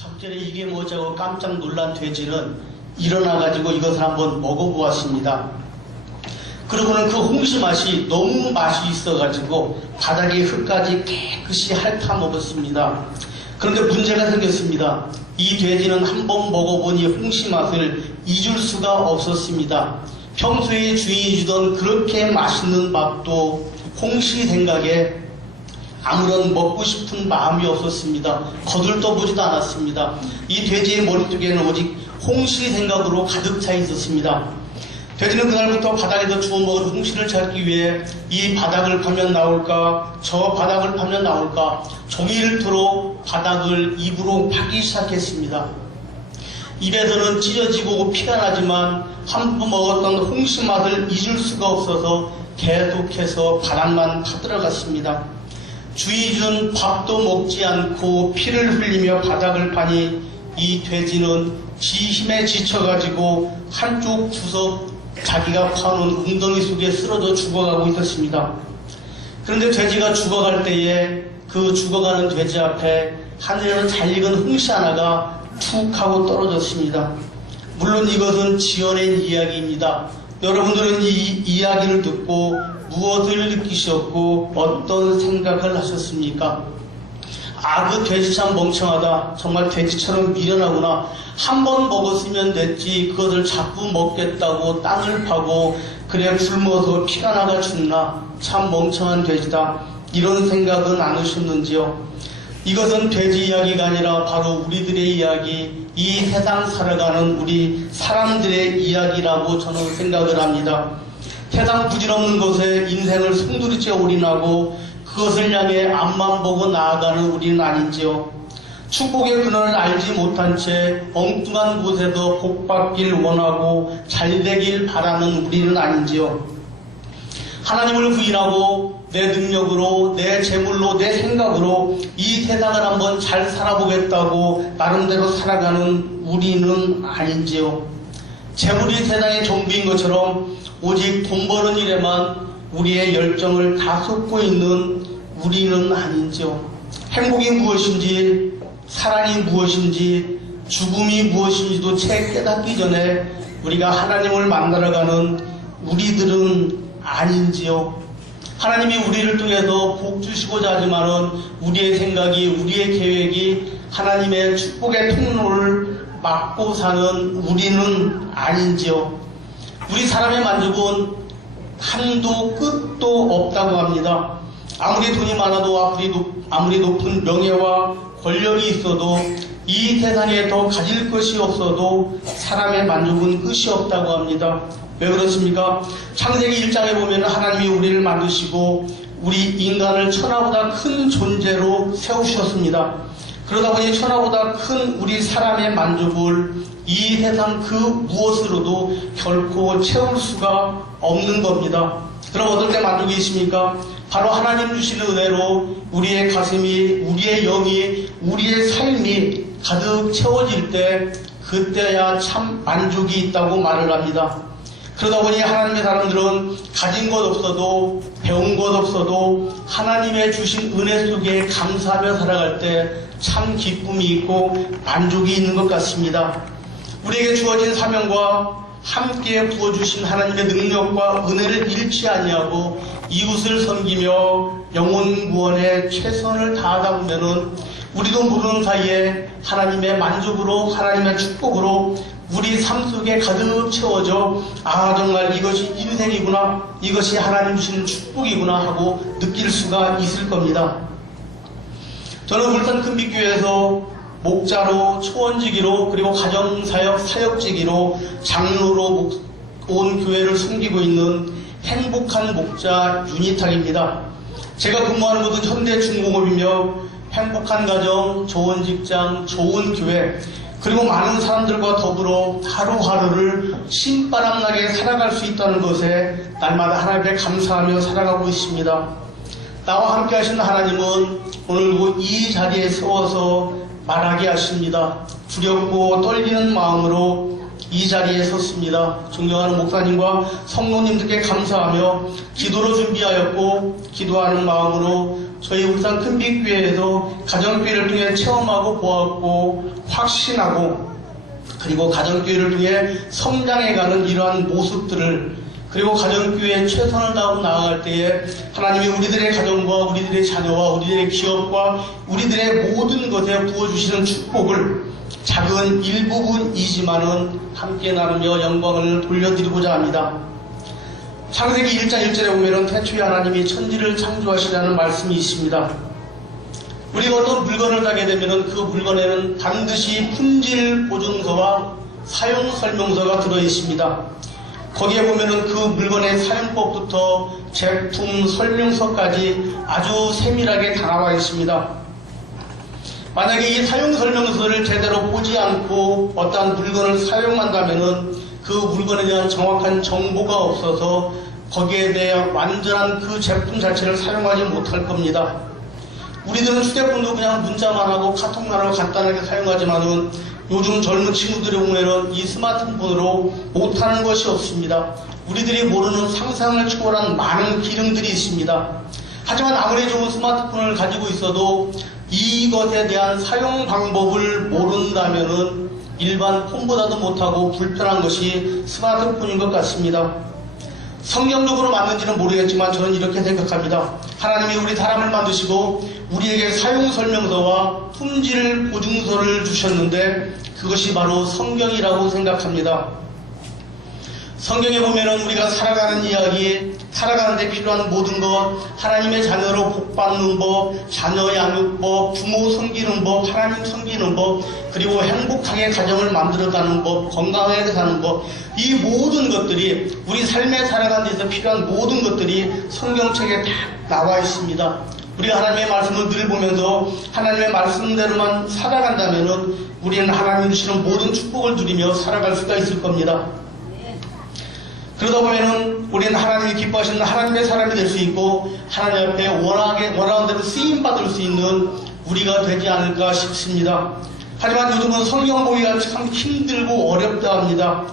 작전에 이게 뭐자고 깜짝 놀란 돼지는 일어나가지고 이것을 한번 먹어보았습니다. 그러고는 그 홍시 맛이 너무 맛이 있어가지고 바닥에 흙까지 깨끗이 핥아 먹었습니다. 그런데 문제가 생겼습니다. 이 돼지는 한번 먹어보니 홍시 맛을 잊을 수가 없었습니다. 평소에 주인이 주던 그렇게 맛있는 밥도 홍시 생각에 아무런 먹고 싶은 마음이 없었습니다. 거들떠보지도 않았습니다. 이 돼지의 머릿속에는 오직 홍시 생각으로 가득 차 있었습니다. 돼지는 그날부터 바닥에서 주워 먹은 홍시를 찾기 위해 이 바닥을 파면 나올까 저 바닥을 파면 나올까 종일토록 바닥을 입으로 파기 시작했습니다. 입에서는 찢어지고 피가 나지만 한 번 먹었던 홍시 맛을 잊을 수가 없어서 계속해서 바닥만 파들어갔습니다. 주인이 준 밥도 먹지 않고 피를 흘리며 바닥을 파니 이 돼지는 지 힘에 지쳐가지고 한쪽 구석 자기가 파놓은 웅덩이 속에 쓰러져 죽어가고 있었습니다. 그런데 돼지가 죽어갈 때에 그 죽어가는 돼지 앞에 하늘에는 잘 익은 홍시 하나가 툭 하고 떨어졌습니다. 물론 이것은 지어낸 이야기입니다. 여러분들은 이 이야기를 듣고 무엇을 느끼셨고 어떤 생각을 하셨습니까? 아, 그 돼지 참 멍청하다. 정말 돼지처럼 미련하구나. 한 번 먹었으면 됐지. 그것을 자꾸 먹겠다고 땅을 파고 그래 굶어서 피가 나가 죽나. 참 멍청한 돼지다. 이런 생각은 안 하셨는지요? 이것은 돼지 이야기가 아니라 바로 우리들의 이야기, 이 세상 살아가는 우리 사람들의 이야기라고 저는 생각을 합니다. 세상 부질없는 곳에 인생을 송두리째 올인하고 그것을 향해 앞만 보고 나아가는 우리는 아닌지요. 축복의 근원을 알지 못한 채 엉뚱한 곳에서 복받길 원하고 잘되길 바라는 우리는 아닌지요. 하나님을 부인하고 내 능력으로, 내 재물로, 내 생각으로 이 세상을 한번 잘 살아보겠다고 나름대로 살아가는 우리는 아닌지요. 재물이 세상의 전부인 것처럼 오직 돈 버는 일에만 우리의 열정을 다 쏟고 있는 우리는 아닌지요. 행복이 무엇인지, 사랑이 무엇인지, 죽음이 무엇인지도 채 깨닫기 전에 우리가 하나님을 만나러 가는 우리들은 아닌지요. 하나님이 우리를 통해서 복 주시고자 하지만은 우리의 생각이, 우리의 계획이 하나님의 축복의 통로를 막고 사는 우리는 아닌지요. 우리 사람의 만족은 한도 끝도 없다고 합니다. 아무리 돈이 많아도 아무리 높은 명예와 권력이 있어도 이 세상에 더 가질 것이 없어도 사람의 만족은 끝이 없다고 합니다. 왜 그렇습니까? 창세기 1장에 보면 하나님이 우리를 만드시고 우리 인간을 천하보다 큰 존재로 세우셨습니다. 그러다 보니 천하보다 큰 우리 사람의 만족을 이 세상 그 무엇으로도 결코 채울 수가 없는 겁니다. 그럼 어떨 때 만족이 있습니까? 바로 하나님 주시는 은혜로 우리의 가슴이, 우리의 영이, 우리의 삶이 가득 채워질 때 그때야 참 만족이 있다고 말을 합니다. 그러다 보니 하나님의 사람들은 가진 것 없어도 배운 것 없어도 하나님의 주신 은혜 속에 감사하며 살아갈 때 참 기쁨이 있고 만족이 있는 것 같습니다. 우리에게 주어진 사명과 함께 부어주신 하나님의 능력과 은혜를 잃지 아니하고 이웃을 섬기며 영혼 구원에 최선을 다하다 보면은 우리도 모르는 사이에 하나님의 만족으로, 하나님의 축복으로 우리 삶 속에 가득 채워져 아 정말 이것이 인생이구나, 이것이 하나님 주시는 축복이구나 하고 느낄 수가 있을 겁니다. 저는 울산 큰빛교회에서 목자로, 초원지기로, 그리고 가정사역, 사역지기로, 장로로 온 교회를 섬기고 있는 행복한 목자 윤희탁입니다. 제가 근무하는 곳은 현대중공업이며 행복한 가정, 좋은 직장, 좋은 교회, 그리고 많은 사람들과 더불어 하루하루를 신바람나게 살아갈 수 있다는 것에 날마다 하나님께 감사하며 살아가고 있습니다. 나와 함께 하시는 하나님은 오늘도 이 자리에 세워서 말하게 하십니다. 두렵고 떨리는 마음으로 이 자리에 섰습니다. 존경하는 목사님과 성도님들께 감사하며 기도로 준비하였고 기도하는 마음으로 저희 울산 큰빛교회에서 가정교회를 통해 체험하고 보았고 확신하고 그리고 가정교회를 통해 성장해가는 이러한 모습들을 그리고 가정교회에 최선을 다하고 나아갈 때에 하나님이 우리들의 가정과 우리들의 자녀와 우리들의 기업과 우리들의 모든 것에 부어주시는 축복을 작은 일부분이지만은 함께 나누며 영광을 돌려드리고자 합니다. 창세기 1장 1절에 보면은 태초에 하나님이 천지를 창조하시라는 말씀이 있습니다. 우리가 어떤 물건을 사게 되면은 그 물건에는 반드시 품질 보증서와 사용 설명서가 들어 있습니다. 거기에 보면은 그 물건의 사용법부터 제품 설명서까지 아주 세밀하게 다 나와 있습니다. 만약에 이 사용 설명서를 제대로 보지 않고 어떠한 물건을 사용한다면은 그 물건에 대한 정확한 정보가 없어서 거기에 대해 완전한 그 제품 자체를 사용하지 못할 겁니다. 우리들은 휴대폰도 그냥 문자만 하고 카톡만 하고 간단하게 사용하지만은 요즘 젊은 친구들이 보면은 이 스마트폰으로 못하는 것이 없습니다. 우리들이 모르는 상상을 초월한 많은 기능들이 있습니다. 하지만 아무리 좋은 스마트폰을 가지고 있어도 이것에 대한 사용 방법을 모른다면은 일반 폰보다도 못하고 불편한 것이 스마트폰인 것 같습니다. 성경적으로 맞는지는 모르겠지만 저는 이렇게 생각합니다. 하나님이 우리 사람을 만드시고 우리에게 사용 설명서와 품질 보증서를 주셨는데 그것이 바로 성경이라고 생각합니다. 성경에 보면은 우리가 살아가는 이야기, 살아가는데 필요한 모든 것, 하나님의 자녀로 복받는 법, 자녀 양육법, 부모 섬기는 법, 하나님 섬기는 법, 그리고 행복하게 가정을 만들어가는 법, 건강하게 사는 법, 이 모든 것들이 우리 삶에 살아가는 데서 필요한 모든 것들이 성경책에 다 나와 있습니다. 우리가 하나님의 말씀을 늘 보면서 하나님의 말씀대로만 살아간다면은 우리는 하나님 주시는 모든 축복을 누리며 살아갈 수가 있을 겁니다. 그러다 보면은 우리는 하나님이 기뻐하시는 하나님의 사람이 될 수 있고 하나님 앞에 원하는 대로 쓰임받을 수 있는 우리가 되지 않을까 싶습니다. 하지만 요즘은 성경 보기가 참 힘들고 어렵다 합니다.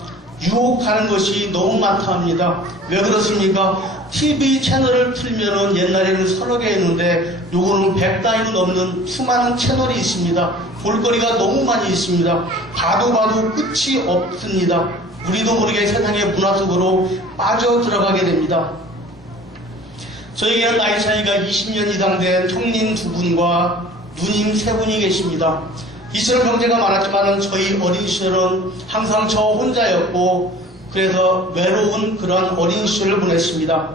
유혹하는 것이 너무 많다 합니다. 왜 그렇습니까? TV 채널을 틀면은 옛날에는 서너 개 있는데 요거는 100단위도 넘는 수많은 채널이 있습니다. 볼거리가 너무 많이 있습니다. 봐도 끝이 없습니다. 우리도 모르게 세상의 문화 속으로 빠져 들어가게 됩니다. 저에게는 나이 차이가 20년 이상 된 형님 2분과 누님 3분이 계십니다. 이처럼 형제가 많았지만 저희 어린 시절은 항상 저 혼자였고 그래서 외로운 그런 어린 시절을 보냈습니다.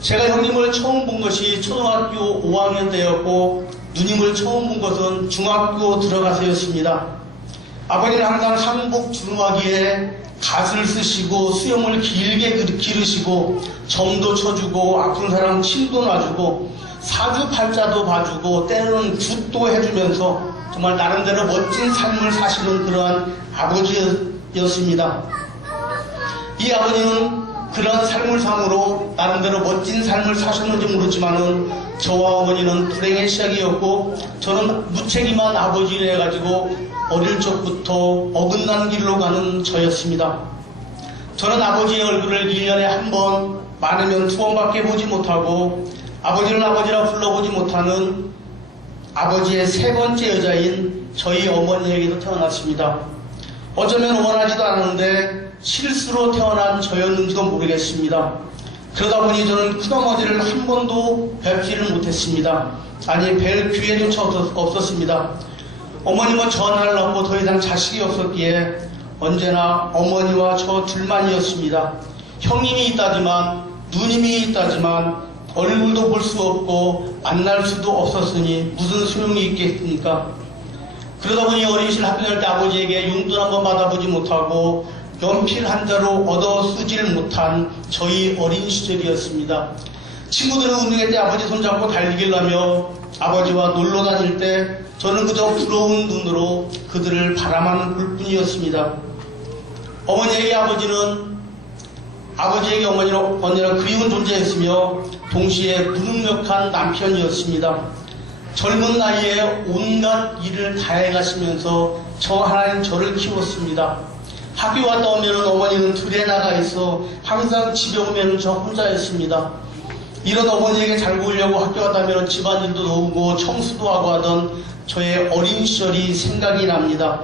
제가 형님을 처음 본 것이 초등학교 5학년 때였고 누님을 처음 본 것은 중학교 들어가서였습니다. 아버지는 항상 한복 주름하기에 갓을 쓰시고 수염을 길게 기르시고 점도 쳐주고 아픈 사람 침도 놔주고 사주팔자도 봐주고 때로는 굿도 해주면서 정말 나름대로 멋진 삶을 사시는 그러한 아버지였습니다. 이 아버지는 그런 삶을 상으로 나름대로 멋진 삶을 사셨는지 모르지만은 저와 어머니는 불행의 시작이었고 저는 무책임한 아버지를 해가지고 어릴 적부터 어긋난 길로 가는 저였습니다. 저는 아버지의 얼굴을 1년에 한 번, 많으면 2번밖에 보지 못하고 아버지를 아버지라 불러보지 못하는 아버지의 3번째 여자인 저희 어머니에게도 태어났습니다. 어쩌면 원하지도 않았는데 실수로 태어난 저였는지도 모르겠습니다. 그러다 보니 저는 큰어머니를 한 번도 뵙지를 못했습니다. 아니 뵐 기회조차 없었습니다. 어머님은 전화를 넣고 더 이상 자식이 없었기에 언제나 어머니와 저 둘만이었습니다. 형님이 있다지만 누님이 있다지만 얼굴도 볼 수 없고 만날 수도 없었으니 무슨 소용이 있겠습니까? 그러다 보니 어린 시절 학교 다닐 때 아버지에게 용돈 한번 받아보지 못하고 연필 한 자로 얻어 쓰질 못한 저희 어린 시절이었습니다. 친구들은 운동회 때 아버지 손잡고 달리기를 하며 아버지와 놀러 다닐 때 저는 그저 부러운 눈으로 그들을 바라만 볼 뿐이었습니다. 어머니에게 아버지에게 어머니는 언제나 그리운 존재였으며 동시에 무능력한 남편이었습니다. 젊은 나이에 온갖 일을 다 해가시면서 저 하나님 저를 키웠습니다. 학교 갔다 오면 어머니는 들에 나가 있어 항상 집에 오면 저 혼자였습니다. 이런 어머니에게 잘 보이려고 학교 갔다 오면 집안일도 도우고 청소도 하고 하던 저의 어린 시절이 생각이 납니다.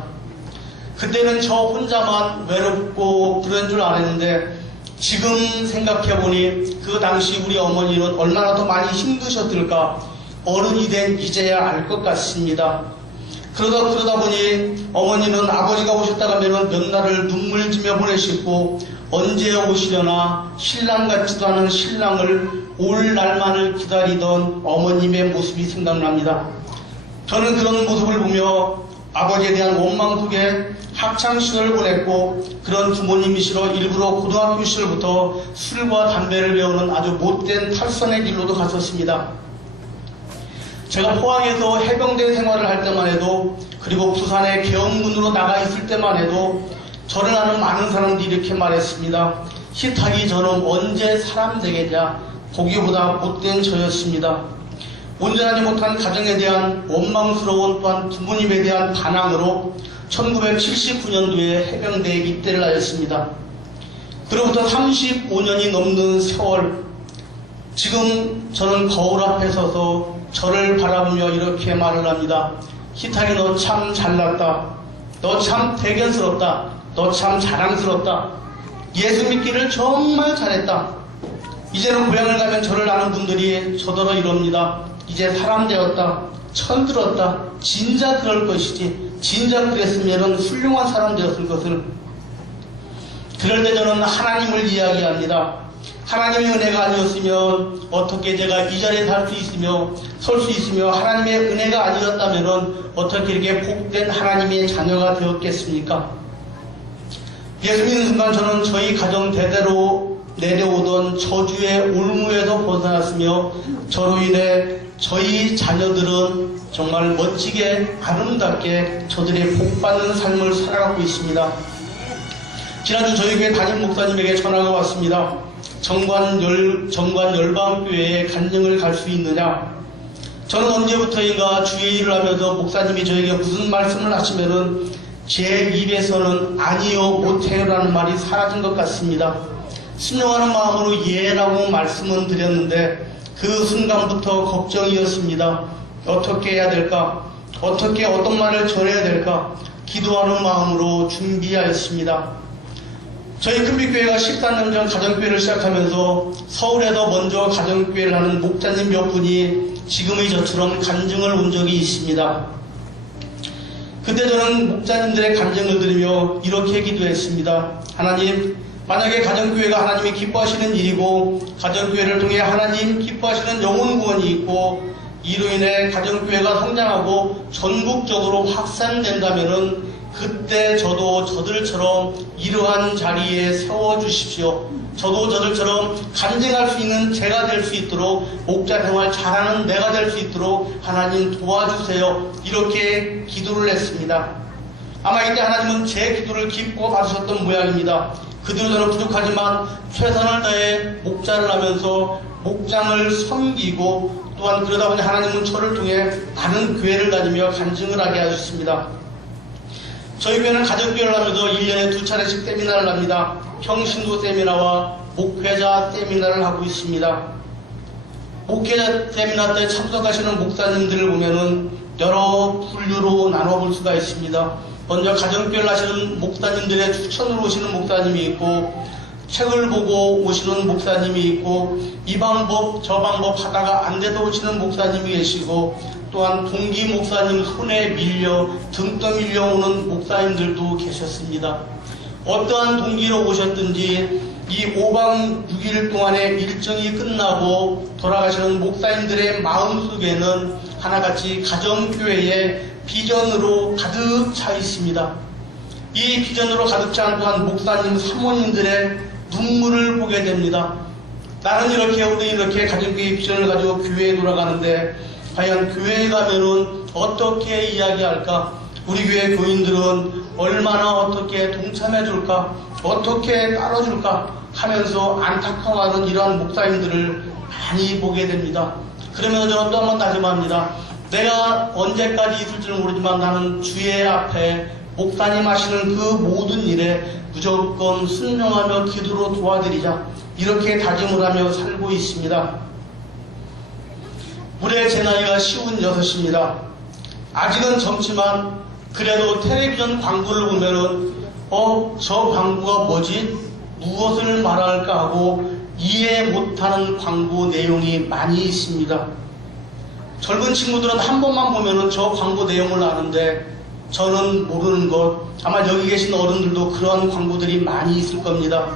그때는 저 혼자만 외롭고 그런 줄 알았는데 지금 생각해보니 그 당시 우리 어머니는 얼마나 더 많이 힘드셨을까 어른이 된 이제야 알 것 같습니다. 그러다 보니 어머니는 아버지가 오셨다 가면 몇 날을 눈물 지며 보내시고 언제 오시려나 신랑 같지도 않은 신랑을 올 날만을 기다리던 어머님의 모습이 생각납니다. 저는 그런 모습을 보며 아버지에 대한 원망 속에 학창시절을 보냈고 그런 부모님이시러 일부러 고등학교 시절부터 술과 담배를 배우는 아주 못된 탈선의 길로도 갔었습니다. 제가 포항에서 해병대 생활을 할 때만 해도 그리고 부산에 계엄군으로 나가 있을 때만 해도 저를 아는 많은 사람들이 이렇게 말했습니다. 희탁이 저는 언제 사람 되겠냐, 보기보다 못된 저였습니다. 온전하지 못한 가정에 대한 원망스러운 또한 부모님에 대한 반항으로 1979년도에 해병대에 입대를 하였습니다. 그로부터 35년이 넘는 세월, 지금 저는 거울 앞에 서서 저를 바라보며 이렇게 말을 합니다. 희탁이 너 참 잘났다. 너 참 대견스럽다. 너 참 자랑스럽다. 예수 믿기를 정말 잘했다. 이제는 고향을 가면 저를 아는 분들이 저더러 이럽니다. 이제 사람 되었다. 천들었다. 진작 그럴 것이지. 진작 그랬으면 훌륭한 사람 되었을 것을. 그럴 때 저는 하나님을 이야기합니다. 하나님의 은혜가 아니었으면 어떻게 제가 이 자리에 살 수 있으며 설 수 있으며 하나님의 은혜가 아니었다면 어떻게 이렇게 복된 하나님의 자녀가 되었겠습니까? 예수 믿는 순간 저는 저희 가정 대대로 내려오던 저주의 올무에서 벗어났으며 저로 인해 저희 자녀들은 정말 멋지게 아름답게 저들의 복받는 삶을 살아가고 있습니다. 지난주 저희 교회 담임 목사님에게 전화가 왔습니다. 정관 열방교회에 간증을 갈 수 있느냐? 저는 언제부터인가 주의 일을 하면서 목사님이 저에게 무슨 말씀을 하시면은 제 입에서는 아니요 못해요라는 말이 사라진 것 같습니다. 순종하는 마음으로 예라고 말씀은 드렸는데 그 순간부터 걱정이었습니다. 어떻게 해야 될까? 어떻게 어떤 말을 전해야 될까? 기도하는 마음으로 준비하였습니다. 저희 큰빛교회가 14년 전 가정교회를 시작하면서 서울에서 먼저 가정교회를 하는 목자님 몇 분이 지금의 저처럼 간증을 온 적이 있습니다. 그때 저는 목자님들의 간증을 들으며 이렇게 기도했습니다. 하나님, 만약에 가정교회가 하나님이 기뻐하시는 일이고 가정교회를 통해 하나님 기뻐하시는 영혼 구원이 있고 이로 인해 가정교회가 성장하고 전국적으로 확산된다면은 그때 저도 저들처럼 이러한 자리에 세워주십시오. 저도 저들처럼 간증할 수 있는 제가 될 수 있도록 목자 생활 잘하는 내가 될 수 있도록 하나님 도와주세요. 이렇게 기도를 했습니다. 아마 이때 하나님은 제 기도를 기뻐 받으셨던 모양입니다. 그대로 저는 부족하지만 최선을 다해 목자를 하면서 목장을 섬기고 또한 그러다 보니 하나님은 저를 통해 많은 교회를 다니며 간증을 하게 하셨습니다. 저희 교회는 가정교회를 하면서 1년에 2차례씩 세미나를 합니다. 평신도 세미나와 목회자 세미나를 하고 있습니다. 목회자 세미나 때 참석하시는 목사님들을 보면은 여러 분류로 나눠볼 수가 있습니다. 먼저 가정교회를 하시는 목사님들의 추천으로 오시는 목사님이 있고 책을 보고 오시는 목사님이 있고 이 방법 저 방법 하다가 안 돼서 오시는 목사님이 계시고 또한 동기 목사님 손에 밀려 등 떠밀려 오는 목사님들도 계셨습니다. 어떠한 동기로 오셨든지 이 5박 6일 동안의 일정이 끝나고 돌아가시는 목사님들의 마음속에는 하나같이 가정교회의 비전으로 가득 차 있습니다. 이 비전으로 가득 찬 또한 목사님 사모님들의 눈물을 보게 됩니다. 나는 이렇게 우리 이렇게 가정교회 비전을 가지고 교회에 돌아가는데 과연 교회에 가면은 어떻게 이야기할까? 우리 교회 교인들은 얼마나 어떻게 동참해 줄까? 어떻게 따라줄까? 하면서 안타까워하는 이러한 목사님들을 많이 보게 됩니다. 그러면서 저는 또 한 번 다짐합니다. 내가 언제까지 있을지는 모르지만 나는 주의 앞에 목사님 하시는 그 모든 일에 무조건 순종하며 기도로 도와드리자, 이렇게 다짐을 하며 살고 있습니다. 올해 제 나이가 56입니다. 아직은 젊지만 그래도 텔레비전 광고를 보면은 저 광고가 뭐지? 무엇을 말할까 하고 이해 못하는 광고 내용이 많이 있습니다. 젊은 친구들은 한 번만 보면은 저 광고 내용을 아는데 저는 모르는 것, 아마 여기 계신 어른들도 그런 광고들이 많이 있을 겁니다.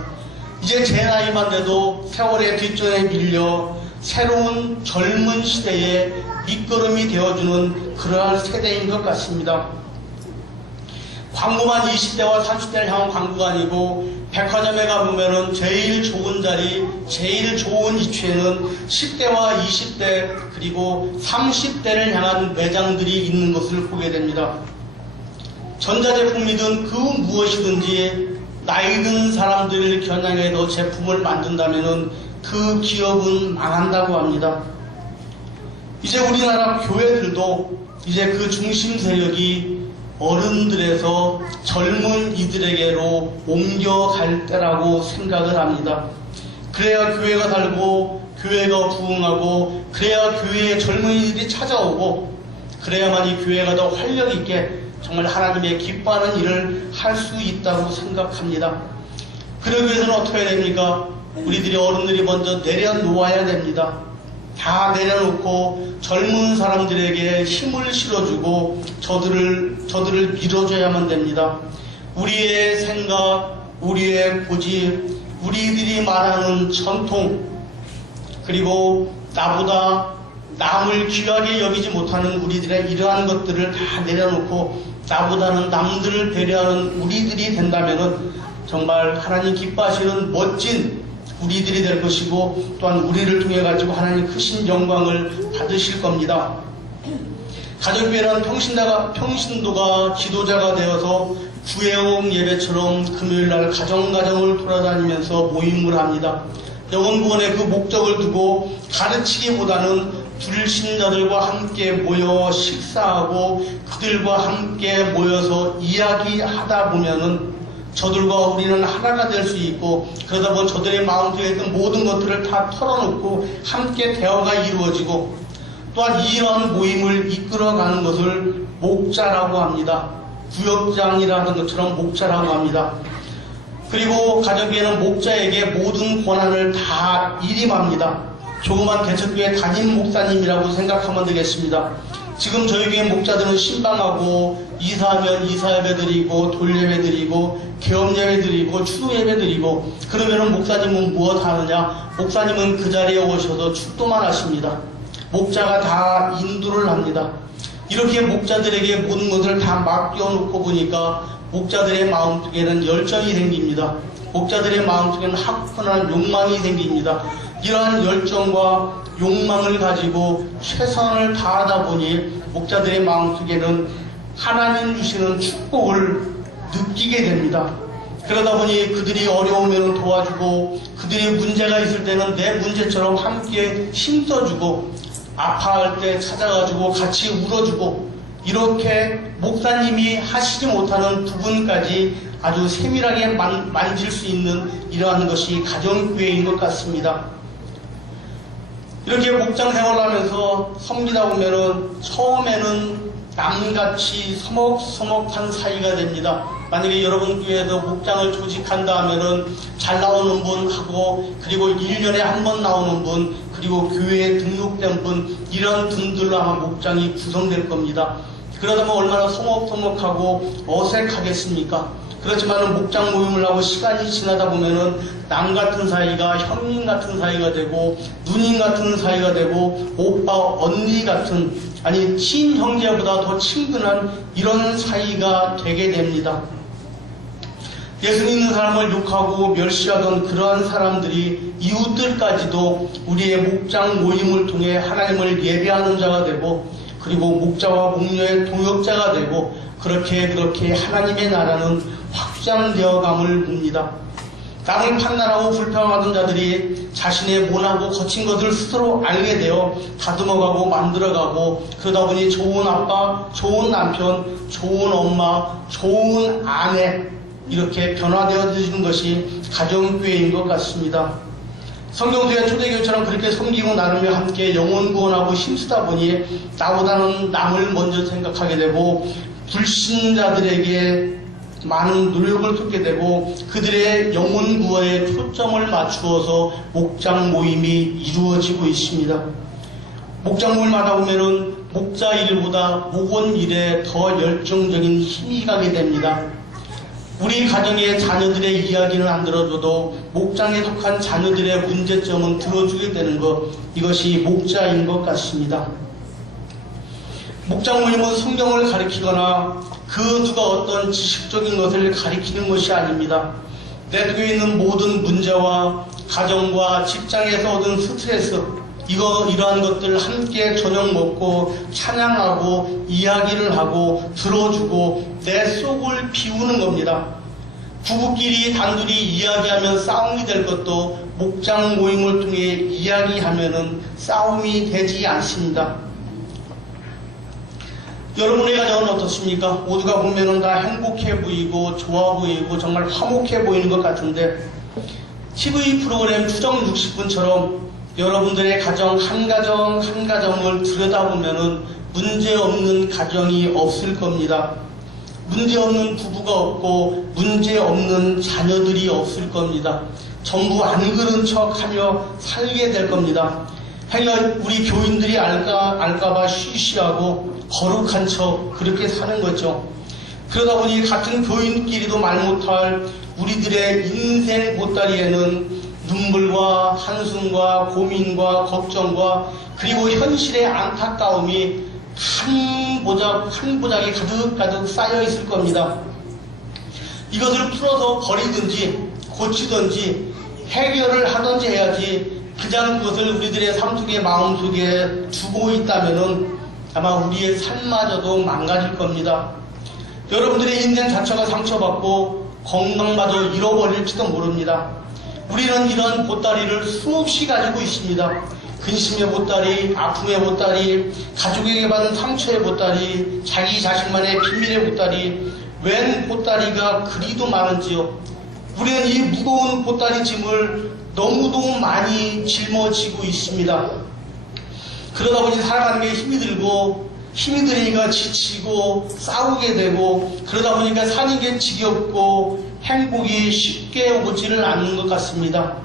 이제 제 나이만 돼도 세월의 뒷전에 밀려 새로운 젊은 시대에 밑거름이 되어주는 그러한 세대인 것 같습니다. 광고만 20대와 30대를 향한 광고가 아니고 백화점에 가보면은 제일 좋은 자리, 제일 좋은 위치에는 10대와 20대 그리고 30대를 향한 매장들이 있는 것을 보게 됩니다. 전자제품이든 그 무엇이든지 나이 든 사람들을 겨냥해서 제품을 만든다면은 그 기업은 망한다고 합니다. 이제 우리나라 교회들도 이제 그 중심 세력이 어른들에서 젊은이들에게로 옮겨갈 때라고 생각을 합니다. 그래야 교회가 살고 교회가 부흥하고 그래야 교회에 젊은이들이 찾아오고 그래야만 이 교회가 더 활력 있게 정말 하나님의 기뻐하는 일을 할 수 있다고 생각합니다. 그러기 위해서는 어떻게 해야 됩니까? 우리들이 어른들이 먼저 내려놓아야 됩니다. 다 내려놓고 젊은 사람들에게 힘을 실어주고 저들을 밀어줘야만 됩니다. 우리의 생각, 우리의 고집, 우리들이 말하는 전통, 그리고 나보다 남을 귀하게 여기지 못하는 우리들의 이러한 것들을 다 내려놓고 나보다는 남들을 배려하는 우리들이 된다면은 정말 하나님 기뻐하시는 멋진 우리들이 될 것이고 또한 우리를 통해 가지고 하나님 크신 영광을 받으실 겁니다. 가족교회는 평신도가 지도자가 되어서 구회옥 예배처럼 금요일날 가정을 돌아다니면서 모임을 합니다. 영혼구원의 그 목적을 두고 가르치기보다는 불신자들과 함께 모여 식사하고 그들과 함께 모여서 이야기하다 보면은 저들과 우리는 하나가 될 수 있고 그러다 보면 저들의 마음속에 있던 모든 것들을 다 털어놓고 함께 대화가 이루어지고 또한 이러한 모임을 이끌어가는 것을 목자라고 합니다. 구역장이라는 것처럼 목자라고 합니다. 그리고 가정교회는 목자에게 모든 권한을 다 일임합니다. 조그만 개척교회 담임 목사님이라고 생각하면 되겠습니다. 지금 저희 교회 목자들은 신방하고 이사하면 이사예배 드리고 돌예배 드리고 개업예배 드리고 추도예배 드리고 그러면은 목사님은 무엇 하느냐? 목사님은 그 자리에 오셔서 축도만 하십니다. 목자가 다 인도를 합니다. 이렇게 목자들에게 모든 것을 다 맡겨놓고 보니까 목자들의 마음속에는 열정이 생깁니다. 목자들의 마음속에는 하찮은 욕망이 생깁니다. 이러한 열정과 욕망을 가지고 최선을 다하다 보니 목자들의 마음속에는 하나님 주시는 축복을 느끼게 됩니다. 그러다 보니 그들이 어려우면 도와주고 그들이 문제가 있을 때는 내 문제처럼 함께 힘써주고 아파할 때 찾아가지고 같이 울어주고 이렇게 목사님이 하시지 못하는 부분까지 아주 세밀하게 만질 수 있는 이러한 것이 가정교회인 것 같습니다. 이렇게 목장 생활을 하면서 섬기다 보면은 처음에는 남같이 서먹서먹한 사이가 됩니다. 만약에 여러분 교회에서 목장을 조직한다 하면은 잘 나오는 분 하고 그리고 1년에 한 번 나오는 분 그리고 교회에 등록된 분 이런 분들로 아마 목장이 구성될 겁니다. 그러다 보면 얼마나 서먹서먹하고 어색하겠습니까? 그렇지만 목장 모임을 하고 시간이 지나다 보면은 남 같은 사이가 형님 같은 사이가 되고 누님 같은 사이가 되고 오빠 언니 같은 아니 친형제보다 더 친근한 이런 사이가 되게 됩니다. 예수 믿는 사람을 욕하고 멸시하던 그러한 사람들이 이웃들까지도 우리의 목장 모임을 통해 하나님을 예배하는 자가 되고 그리고 목자와 목녀의 동역자가 되고 그렇게 하나님의 나라는 확장되어 감을 봅니다. 남을 판단하고 불평하던 자들이 자신의 모나고 거친 것을 스스로 알게 되어 다듬어가고 만들어가고, 그러다 보니 좋은 아빠, 좋은 남편, 좋은 엄마, 좋은 아내, 이렇게 변화되어지는 것이 가정교회인 것 같습니다. 성경교회 초대교회처럼 그렇게 섬기고 나누며 함께 영혼 구원하고 힘쓰다 보니 나보다는 남을 먼저 생각하게 되고, 불신자들에게 많은 노력을 쏟게 되고, 그들의 영혼 구원에 초점을 맞추어서 목장 모임이 이루어지고 있습니다. 목장 모임을 하다 보면은 목자 일보다 목원 일에 더 열정적인 힘이 가게 됩니다. 우리 가정의 자녀들의 이야기는 안 들어줘도 목장에 속한 자녀들의 문제점은 들어주게 되는 것, 이것이 목자인 것 같습니다. 목장 모임은 성경을 가리키거나 그 누가 어떤 지식적인 것을 가리키는 것이 아닙니다. 내 속에 있는 모든 문제와 가정과 직장에서 얻은 스트레스, 이러한 것들 함께 저녁 먹고 찬양하고 이야기를 하고 들어주고 내 속을 비우는 겁니다. 부부끼리 단둘이 이야기하면 싸움이 될 것도 목장 모임을 통해 이야기하면은 싸움이 되지 않습니다. 여러분의 가정은 어떻습니까? 모두가 보면은 다 행복해 보이고 좋아 보이고 정말 화목해 보이는 것 같은데, TV 프로그램 추정 60분처럼 여러분들의 가정 한 가정을 들여다보면은 문제없는 가정이 없을 겁니다. 문제없는 부부가 없고 문제없는 자녀들이 없을 겁니다. 전부 안 그런 척하며 살게 될 겁니다. 우리 교인들이 알까봐 쉬쉬하고 거룩한 척 그렇게 사는 거죠. 그러다 보니 같은 교인끼리도 말 못할 우리들의 인생 보따리에는 눈물과 한숨과 고민과 걱정과 그리고 현실의 안타까움이 한 보자기 가득가득 쌓여 있을 겁니다. 이것을 풀어서 버리든지 고치든지 해결을 하든지 해야지, 그냥 그것을 우리들의 삶 속에 마음속에 두고 있다면은 아마 우리의 삶마저도 망가질 겁니다. 여러분들의 인생 자체가 상처받고 건강마저 잃어버릴지도 모릅니다. 우리는 이런 보따리를 수없이 가지고 있습니다. 근심의 보따리, 아픔의 보따리, 가족에게 받은 상처의 보따리, 자기 자신만의 비밀의 보따리, 웬 보따리가 그리도 많은지요. 우리는 이 무거운 보따리 짐을 너무도 많이 짊어지고 있습니다. 그러다 보니 살아가는 게 힘이 들으니까 지치고 싸우게 되고, 그러다 보니까 사는 게 지겹고 행복이 쉽게 오지를 않는 것 같습니다.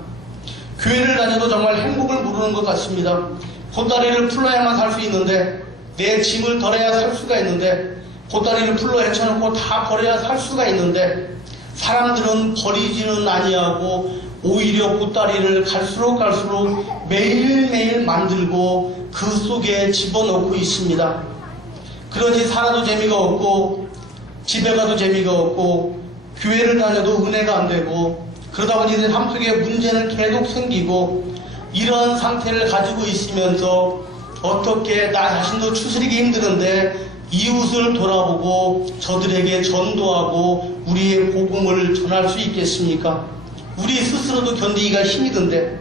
교회를 다녀도 정말 행복을 모르는 것 같습니다. 보따리를 풀어야만 살 수 있는데, 내 짐을 덜어야 살 수가 있는데, 보따리를 풀러 헤쳐놓고 다 버려야 살 수가 있는데, 사람들은 버리지는 아니하고 오히려 보따리를 갈수록 매일매일 만들고 그 속에 집어넣고 있습니다. 그러니 살아도 재미가 없고 집에 가도 재미가 없고 교회를 다녀도 은혜가 안 되고, 그러다 보니 내 삶 속에 문제는 계속 생기고, 이런 상태를 가지고 있으면서 어떻게 나 자신도 추스리기 힘드는데 이웃을 돌아보고 저들에게 전도하고 우리의 복음을 전할 수 있겠습니까? 우리 스스로도 견디기가 힘이 든데,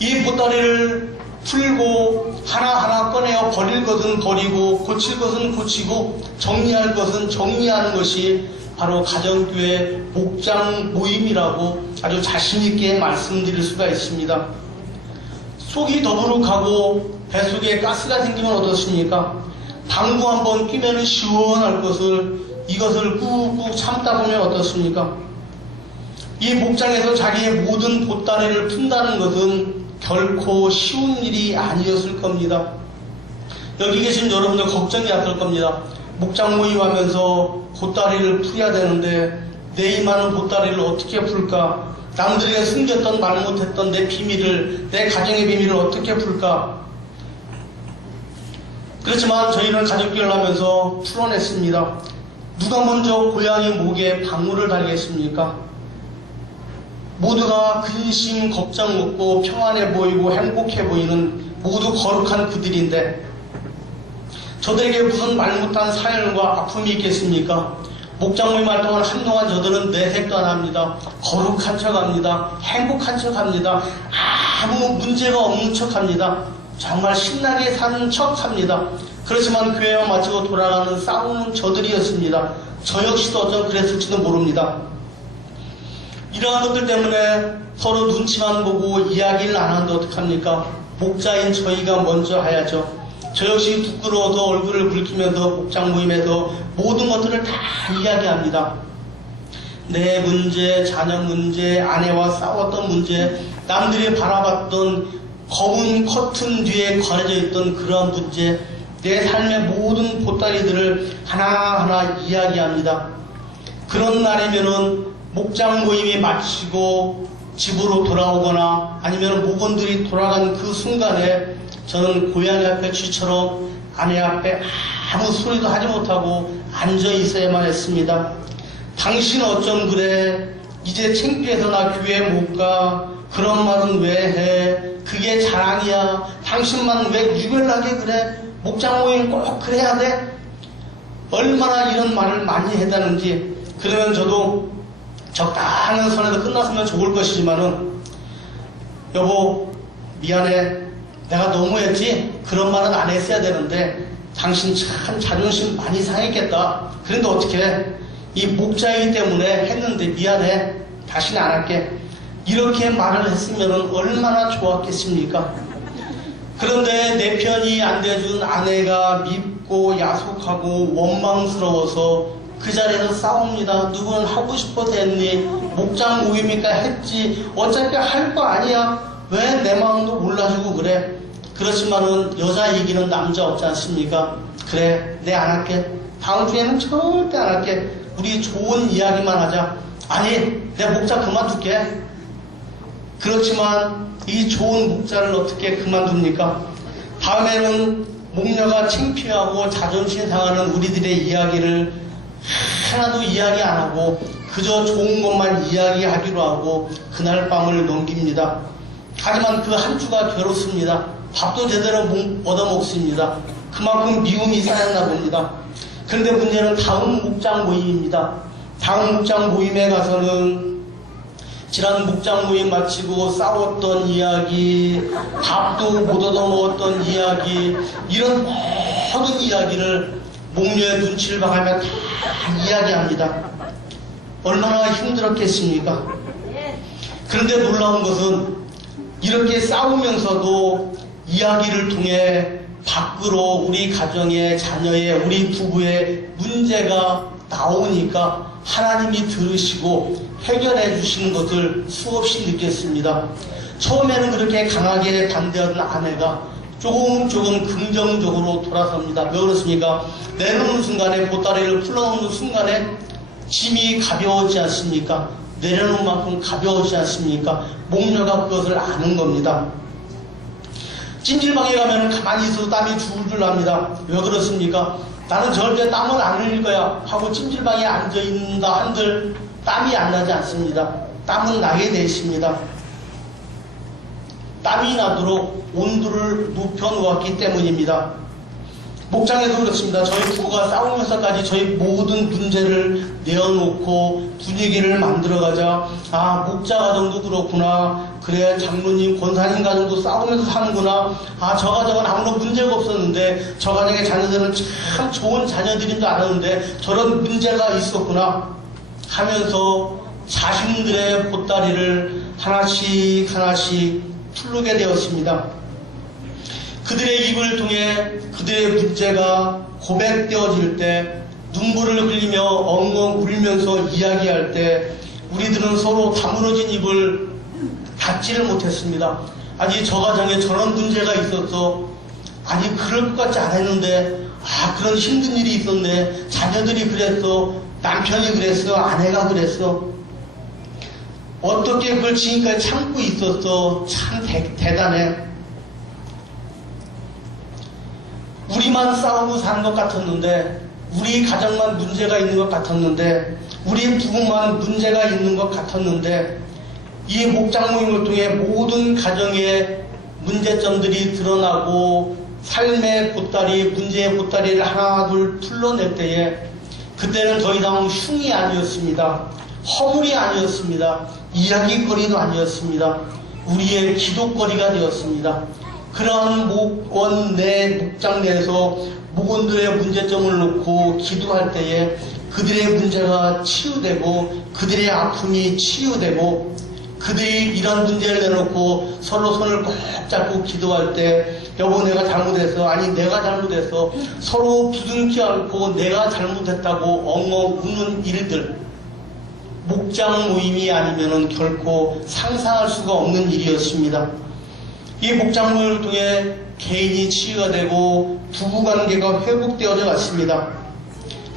이 보따리를 풀고 하나하나 꺼내어 버릴 것은 버리고 고칠 것은 고치고 정리할 것은 정리하는 것이 바로 가정교회 목장 모임이라고 아주 자신있게 말씀드릴 수가 있습니다. 속이 더부룩하고 뱃속에 가스가 생기면 어떻습니까? 방구 한번 끼면 시원할 것을, 이것을 꾹꾹 참다 보면 어떻습니까? 이 목장에서 자기의 모든 보따리를 푼다는 것은 결코 쉬운 일이 아니었을 겁니다. 여기 계신 여러분들 걱정이 앞설 겁니다. 목장 모임하면서 보따리를 풀어야 되는데 내 이 많은 보따리를 어떻게 풀까? 남들에게 숨겼던 말 못했던 내 비밀을, 내 가정의 비밀을 어떻게 풀까? 그렇지만 저희는 가족교회를 하면서 풀어냈습니다. 누가 먼저 고양이 목에 방울을 달겠습니까? 모두가 근심 걱정 없고 평안해 보이고 행복해 보이는 모두 거룩한 그들인데, 저들에게 무슨 말 못한 사연과 아픔이 있겠습니까? 목장 모임 활동을 한동안 저들은 내색도 안 합니다. 거룩한 척 합니다. 행복한 척 합니다. 아무 문제가 없는 척 합니다. 정말 신나게 사는 척 합니다. 그렇지만 교회와 마치고 돌아가는 싸우는 저들이었습니다. 저 역시도 어쩜 그랬을지도 모릅니다. 이러한 것들 때문에 서로 눈치만 보고 이야기를 안 하는데 어떡합니까? 목자인 저희가 먼저 해야죠. 저 역시 부끄러워서 얼굴을 붉히면서 목장 모임에서 모든 것들을 다 이야기합니다. 내 문제, 자녀 문제, 아내와 싸웠던 문제, 남들이 바라봤던 검은 커튼 뒤에 가려져 있던 그러한 문제, 내 삶의 모든 보따리들을 하나하나 이야기합니다. 그런 날이면은 목장 모임이 마치고 집으로 돌아오거나 아니면 목원들이 돌아간 그 순간에 저는 고양이 앞에 쥐처럼 아내 앞에 아무 소리도 하지 못하고 앉아 있어야만 했습니다. 당신 어쩜 그래? 이제 창피해서 나 교회 못 가? 그런 말은 왜 해? 그게 자랑이야. 당신만 왜 유별나게 그래? 목장 모임 꼭 그래야 돼? 얼마나 이런 말을 많이 했다는지. 그러면 저도 적당한 선에서 끝났으면 좋을 것이지만은 여보 미안해. 내가 너무했지? 그런 말은 안 했어야 되는데 당신 참 자존심 많이 상했겠다. 그런데 어떻게 이 목자이기 때문에 했는데 미안해. 다시는 안 할게. 이렇게 말을 했으면 얼마나 좋았겠습니까? 그런데 내 편이 안 돼준 아내가 밉고 야속하고 원망스러워서 그 자리에서 싸웁니다. 누구는 하고 싶어서 했니? 목장 모임이니까 했지. 어차피 할 거 아니야. 왜 내 마음도 몰라주고 그래? 그렇지만은 여자 얘기는 남자 없지 않습니까? 그래, 내 안 할게. 다음 주에는 절대 안 할게. 우리 좋은 이야기만 하자. 아니, 내 목자 그만둘게. 그렇지만 이 좋은 목자를 어떻게 그만둡니까? 다음에는 목녀가 창피하고 자존심 상하는 우리들의 이야기를 하나도 이야기 안 하고 그저 좋은 것만 이야기하기로 하고 그날 밤을 넘깁니다. 하지만 그 한 주가 괴롭습니다. 밥도 제대로 얻어먹습니다. 그만큼 미움이 쌓였나 봅니다. 그런데 문제는 다음 목장 모임입니다. 다음 목장 모임에 가서는 지난 목장 모임 마치고 싸웠던 이야기, 밥도 못 얻어먹었던 이야기, 이런 모든 이야기를 목녀의 눈치를 봐가며 다 이야기합니다. 얼마나 힘들었겠습니까? 그런데 놀라운 것은 이렇게 싸우면서도 이야기를 통해 밖으로 우리 가정의 자녀의 우리 부부의 문제가 나오니까 하나님이 들으시고 해결해 주시는 것을 수없이 느꼈습니다. 처음에는 그렇게 강하게 반대하던 아내가 조금 긍정적으로 돌아섭니다. 왜 그렇습니까? 내놓는 순간에 보따리를 풀어놓는 순간에 짐이 가벼워지지 않습니까? 내려놓은 만큼 가벼워지지 않습니까? 목녀가 그것을 아는 겁니다. 찜질방에 가면 가만히 있어도 땀이 줄줄 납니다. 왜 그렇습니까? 나는 절대 땀을 안 흘릴 거야 하고 찜질방에 앉아있는다 한들 땀이 안 나지 않습니다. 땀은 나게 돼 있습니다. 땀이 나도록 온도를 높여놓았기 때문입니다. 목장에도 그렇습니다. 저희 부부가 싸우면서까지 저희 모든 문제를 내어놓고 분위기를 만들어가자. 아, 목자 가정도 그렇구나. 그래, 장로님, 권사님 가정도 싸우면서 사는구나. 아, 저 가정은 아무런 문제가 없었는데 저 가정의 자녀들은 참 좋은 자녀들인 줄 알았는데 저런 문제가 있었구나 하면서 자신들의 보따리를 하나씩 풀게 되었습니다. 그들의 입을 통해 그들의 문제가 고백되어질 때, 눈물을 흘리며 엉엉 울면서 이야기할 때 우리들은 서로 다무너진 입을 닫지를 못했습니다. 아니, 저 가정에 저런 문제가 있었어. 아니, 그럴 것 같지 않았는데, 아, 그런 힘든 일이 있었네. 자녀들이 그랬어. 남편이 그랬어. 아내가 그랬어. 어떻게 그걸 지금까지 참고 있었어. 참 대단해. 우리만 싸우고 사는 것 같았는데, 우리 가정만 문제가 있는 것 같았는데, 우리 부부만 문제가 있는 것 같았는데, 이 목장 모임을 통해 모든 가정의 문제점들이 드러나고 삶의 보따리, 문제의 보따리를 하나 둘 풀러낼 때에 그때는 더 이상 흉이 아니었습니다. 허물이 아니었습니다. 이야기거리도 아니었습니다. 우리의 기도거리가 되었습니다. 그러한 목원 내 목장 내에서 목원들의 문제점을 놓고 기도할 때에 그들의 문제가 치유되고 그들의 아픔이 치유되고 그들이 이런 문제를 내놓고 서로 손을 꼭 잡고 기도할 때 여보 내가 잘못했어 아니 내가 잘못했어 서로 부둥키 않고 내가 잘못했다고 엉엉 웃는 일들 목장 모임이 아니면은 결코 상상할 수가 없는 일이었습니다. 이 목장 모임을 통해 개인이 치유가 되고 부부관계가 회복되어져 갔습니다.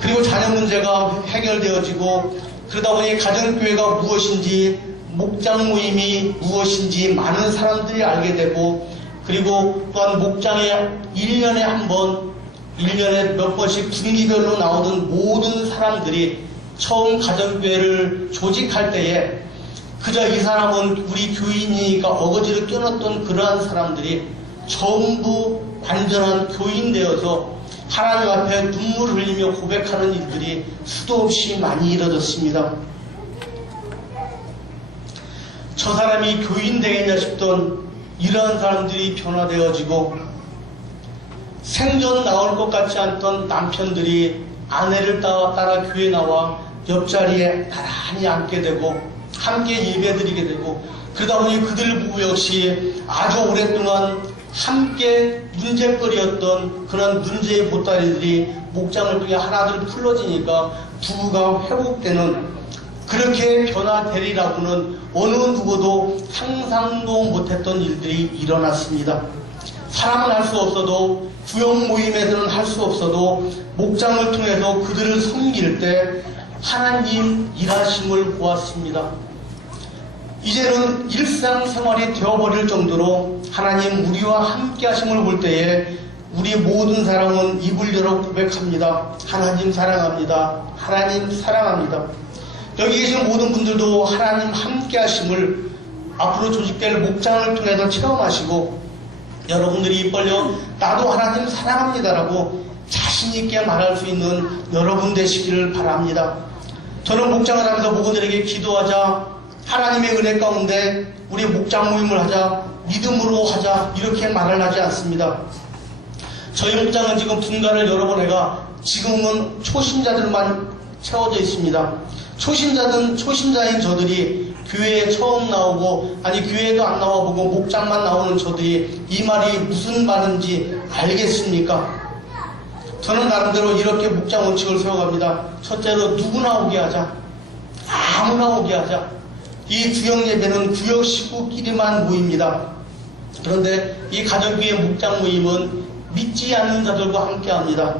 그리고 자녀 문제가 해결되어지고 그러다 보니 가정교회가 무엇인지 목장 모임이 무엇인지 많은 사람들이 알게 되고 그리고 또한 목장에 1년에 한 번, 1년에 몇 번씩 분기별로 나오던 모든 사람들이 처음 가정교회를 조직할 때에 그저 이 사람은 우리 교인이니까 어거지로 껴넣었던 그러한 사람들이 전부 완전한 교인 되어서 하나님 앞에 눈물을 흘리며 고백하는 일들이 수도 없이 많이 이뤄졌습니다. 저 사람이 교인 되겠냐 싶던 이러한 사람들이 변화되어지고 생전 나올 것 같지 않던 남편들이 아내를 따라 교회에 나와 옆자리에 나란히 앉게 되고 함께 예배드리게 되고 그러다 보니 그들 부부 역시 아주 오랫동안 함께 문제거리였던 그런 문제의 보따리들이 목장을 통해 하나둘 풀어지니까 부부가 회복되는 그렇게 변화되리라고는 어느 누구도 상상도 못했던 일들이 일어났습니다. 사람은 할 수 없어도 구역 모임에서는 할 수 없어도 목장을 통해서 그들을 섬길 때 하나님 일하심을 보았습니다. 이제는 일상생활이 되어버릴 정도로 하나님 우리와 함께 하심을 볼 때에 우리 모든 사람은 입을 열어 고백합니다. 하나님 사랑합니다. 하나님 사랑합니다. 여기 계신 모든 분들도 하나님 함께 하심을 앞으로 조직될 목장을 통해서 체험하시고 여러분들이 입 벌려 나도 하나님 사랑합니다라고 자신있게 말할 수 있는 여러분 되시기를 바랍니다. 저는 목장을 하면서 목원들에게 기도하자 하나님의 은혜 가운데 우리 목장 모임을 하자 믿음으로 하자 이렇게 말을 하지 않습니다. 저희 목장은 지금 분가를 여러 번 해가 지금은 초신자들만 채워져 있습니다. 초신자인 저들이 교회에 처음 나오고 아니 교회도 안 나와보고 목장만 나오는 저들이 이 말이 무슨 말인지 알겠습니까? 저는 나름대로 이렇게 목장 원칙을 세워갑니다. 첫째로 누구나 오게 하자. 아무나 오게 하자. 이 구역 예배는 구역 식구끼리만 모입니다. 그런데 이 가정교회 목장 모임은 믿지 않는 자들과 함께 합니다.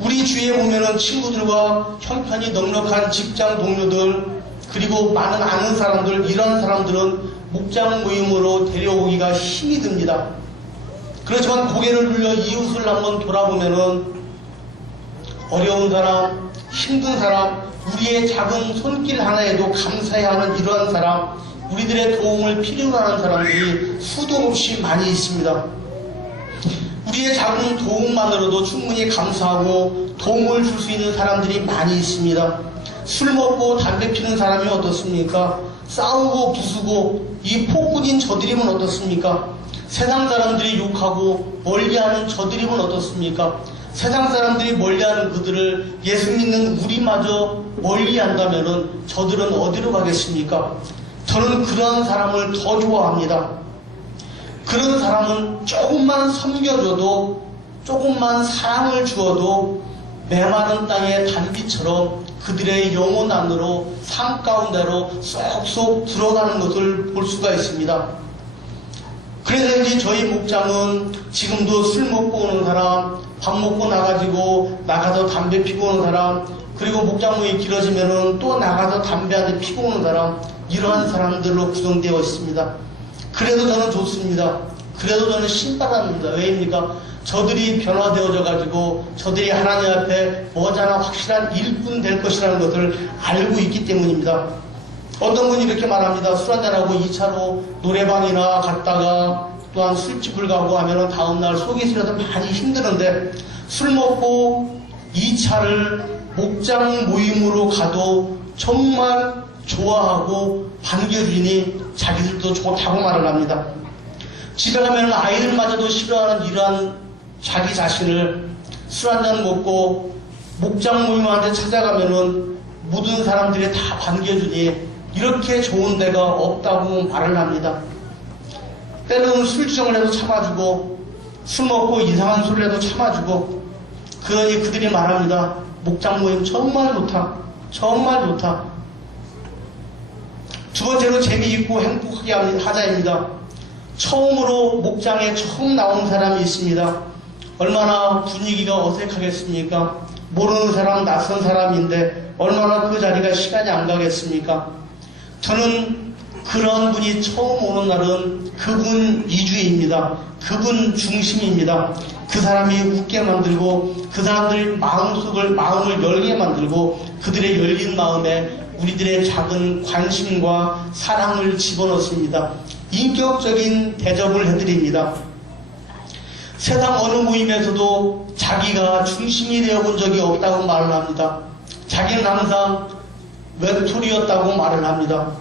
우리 주위에 보면은 친구들과 형편이 넉넉한 직장 동료들 그리고 많은 아는 사람들 이런 사람들은 목장 모임으로 데려오기가 힘이 듭니다. 그렇지만 고개를 돌려 이웃을 한번 돌아보면은 어려운 사람, 힘든 사람, 우리의 작은 손길 하나에도 감사해야 하는 이러한 사람, 우리들의 도움을 필요로 하는 사람들이 수도 없이 많이 있습니다. 우리의 작은 도움만으로도 충분히 감사하고 도움을 줄 수 있는 사람들이 많이 있습니다. 술 먹고 담배 피는 사람이 어떻습니까? 싸우고 부수고 이 폭군인 저들이면 어떻습니까? 세상 사람들이 욕하고 멀리하는 저들이면 어떻습니까? 세상 사람들이 멀리하는 그들을 예수 믿는 우리마저 멀리한다면은 저들은 어디로 가겠습니까? 저는 그런 사람을 더 좋아합니다. 그런 사람은 조금만 섬겨줘도 조금만 사랑을 주어도 메마른 땅의 단비처럼 그들의 영혼 안으로 삶 가운데로 쏙쏙 들어가는 것을 볼 수가 있습니다. 그래서인지 저희 목장은 지금도 술 먹고 오는 사람, 밥 먹고 나가서 담배 피고 오는 사람, 그리고 목장 모임이 길어지면은 또 나가서 담배 한 대 피고 오는 사람, 이러한 사람들로 구성되어 있습니다. 그래도 저는 좋습니다. 그래도 저는 신바랍니다. 왜입니까? 저들이 변화되어져 가지고 저들이 하나님 앞에 머지않아 확실한 일꾼 될 것이라는 것을 알고 있기 때문입니다. 어떤 분이 이렇게 말합니다. 술 한잔하고 2차로 노래방이나 갔다가 또한 술집을 가고 하면은 다음날 속이 쓰려서 많이 힘드는데 술 먹고 이 차를 목장 모임으로 가도 정말 좋아하고 반겨주니 자기들도 좋다고 말을 합니다. 집에 가면 아이들마저도 싫어하는 이러한 자기 자신을 술 한잔 먹고 목장 모임한테 찾아가면은 모든 사람들이 다 반겨주니 이렇게 좋은 데가 없다고 말을 합니다. 때로는 술주정을 해도 참아주고 술 먹고 이상한 소리를 해도 참아주고 그러니 그들이 말합니다. 목장 모임 정말 좋다. 정말 좋다. 두 번째로 재미있고 행복하게 하자입니다. 처음으로 목장에 처음 나온 사람이 있습니다. 얼마나 분위기가 어색하겠습니까? 모르는 사람, 낯선 사람인데 얼마나 그 자리가 시간이 안 가겠습니까? 저는 그런 분이 처음 오는 날은 그분 위주입니다. 그분 중심입니다. 그 사람이 웃게 만들고 그 사람들의 마음을 열게 만들고 그들의 열린 마음에 우리들의 작은 관심과 사랑을 집어넣습니다. 인격적인 대접을 해드립니다. 세상 어느 모임에서도 자기가 중심이 되어본 적이 없다고 말을 합니다. 자기는 항상 외톨이였다고 말을 합니다.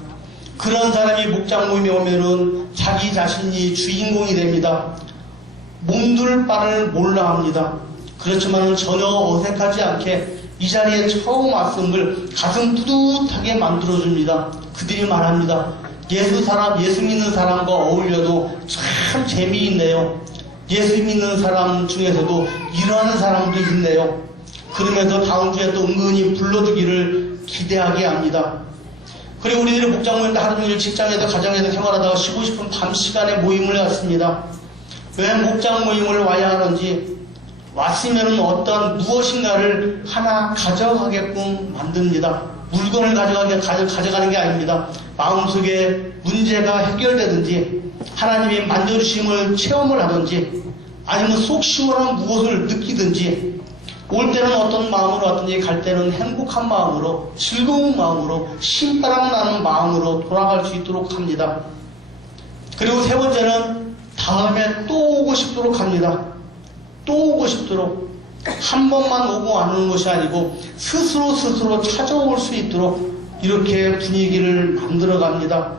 그런 사람이 목장 모임에 오면은 자기 자신이 주인공이 됩니다. 몸둘 바를 몰라 합니다. 그렇지만 전혀 어색하지 않게 이 자리에 처음 왔음을 가슴 뿌듯하게 만들어줍니다. 그들이 말합니다. 예수 믿는 사람과 어울려도 참 재미있네요. 예수 믿는 사람 중에서도 일하는 사람도 있네요. 그러면서 다음 주에 또 은근히 불러주기를 기대하게 합니다. 그리고 우리들이 목장 모임도 하루 종일 직장에서 가정에서 생활하다가 쉬고 싶은 밤 시간에 모임을 갖습니다. 왜 목장 모임을 와야 하는지 왔으면 어떤 무엇인가를 하나 가져가게끔 만듭니다. 물건을 가져가는 게 아닙니다. 마음속에 문제가 해결되든지 하나님의 만져주심을 체험을 하든지 아니면 속 시원한 무엇을 느끼든지 올 때는 어떤 마음으로 왔든지 갈 때는 행복한 마음으로 즐거운 마음으로 신바람 나는 마음으로 돌아갈 수 있도록 합니다. 그리고 세 번째는 다음에 또 오고 싶도록 합니다. 또 오고 싶도록 한 번만 오고 안 오는 것이 아니고 스스로 찾아올 수 있도록 이렇게 분위기를 만들어 갑니다.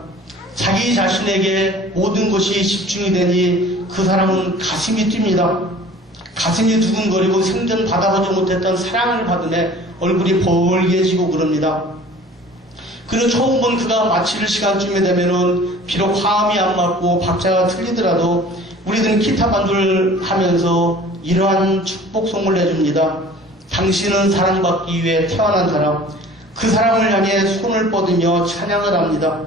자기 자신에게 모든 것이 집중이 되니 그 사람은 가슴이 뜁니다. 가슴이 두근거리고 생전 받아보지 못했던 사랑을 받으며 얼굴이 벌게지고 그럽니다. 그리고 처음 본 그가 마칠 시간쯤에 되면은 비록 화음이 안 맞고 박자가 틀리더라도 우리들은 기타 반주를 하면서 이러한 축복송을 내줍니다. 당신은 사랑받기 위해 태어난 사람, 그 사람을 향해 손을 뻗으며 찬양을 합니다.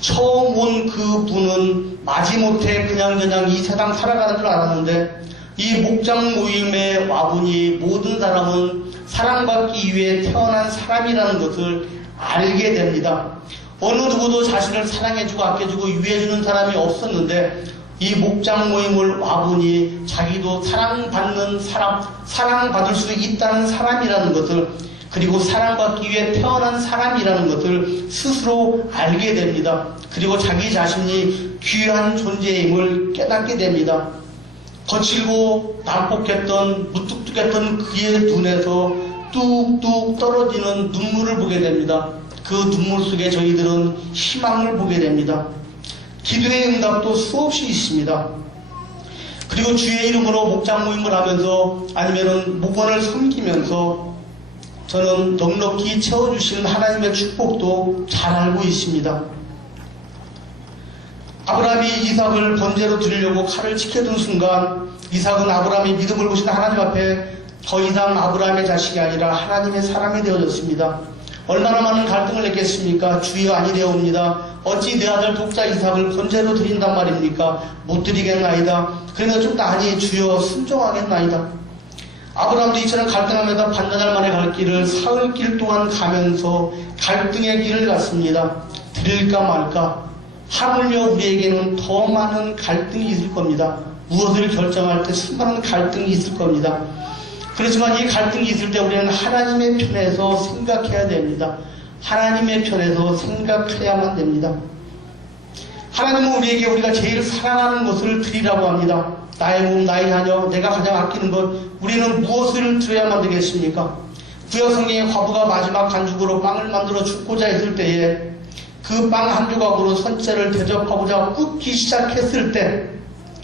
처음 온 그 분은 마지못해 그냥 이 세상 살아가는 줄 알았는데 이 목장 모임에 와보니 모든 사람은 사랑받기 위해 태어난 사람이라는 것을 알게 됩니다. 어느 누구도 자신을 사랑해주고 아껴주고 유해주는 사람이 없었는데 이 목장 모임을 와보니 자기도 사랑받는 사람, 사랑받을 수 있다는 사람이라는 것을 그리고 사랑받기 위해 태어난 사람이라는 것을 스스로 알게 됩니다. 그리고 자기 자신이 귀한 존재임을 깨닫게 됩니다. 거칠고 난폭했던 무뚝뚝했던 그의 눈에서 뚝뚝 떨어지는 눈물을 보게 됩니다. 그 눈물 속에 저희들은 희망을 보게 됩니다. 기도의 응답도 수없이 있습니다. 그리고 주의 이름으로 목장 모임을 하면서 아니면은 목원을 섬기면서 저는 넉넉히 채워주시는 하나님의 축복도 잘 알고 있습니다. 아브라함이 이삭을 번제로 드리려고 칼을 지켜둔 순간 이삭은 아브라함이 믿음을 보신 하나님 앞에 더 이상 아브라함의 자식이 아니라 하나님의 사람이 되어졌습니다. 얼마나 많은 갈등을 냈겠습니까? 주여 아니되옵니다. 어찌 내 아들 독자 이삭을 번제로 드린단 말입니까? 못 드리겠나이다. 그러면 좀 더 아니 주여 순종하겠나이다. 아브라함도 이처럼 갈등하면서 반나절 만에 갈 길을 사흘길 동안 가면서 갈등의 길을 갔습니다. 드릴까 말까? 하물며 우리에게는 더 많은 갈등이 있을 겁니다. 무엇을 결정할 때 수많은 갈등이 있을 겁니다. 그렇지만 이 갈등이 있을 때 우리는 하나님의 편에서 생각해야 됩니다. 하나님의 편에서 생각해야만 됩니다. 하나님은 우리에게 우리가 제일 사랑하는 것을 드리라고 합니다. 나의 몸, 나의 자녀, 내가 가장 아끼는 것, 우리는 무엇을 드려야만 되겠습니까? 구약 성경의 과부가 마지막 간죽으로 빵을 만들어 죽고자 했을 때에 그 빵 한 조각으로 선체를 대접하고자 굽기 시작했을 때,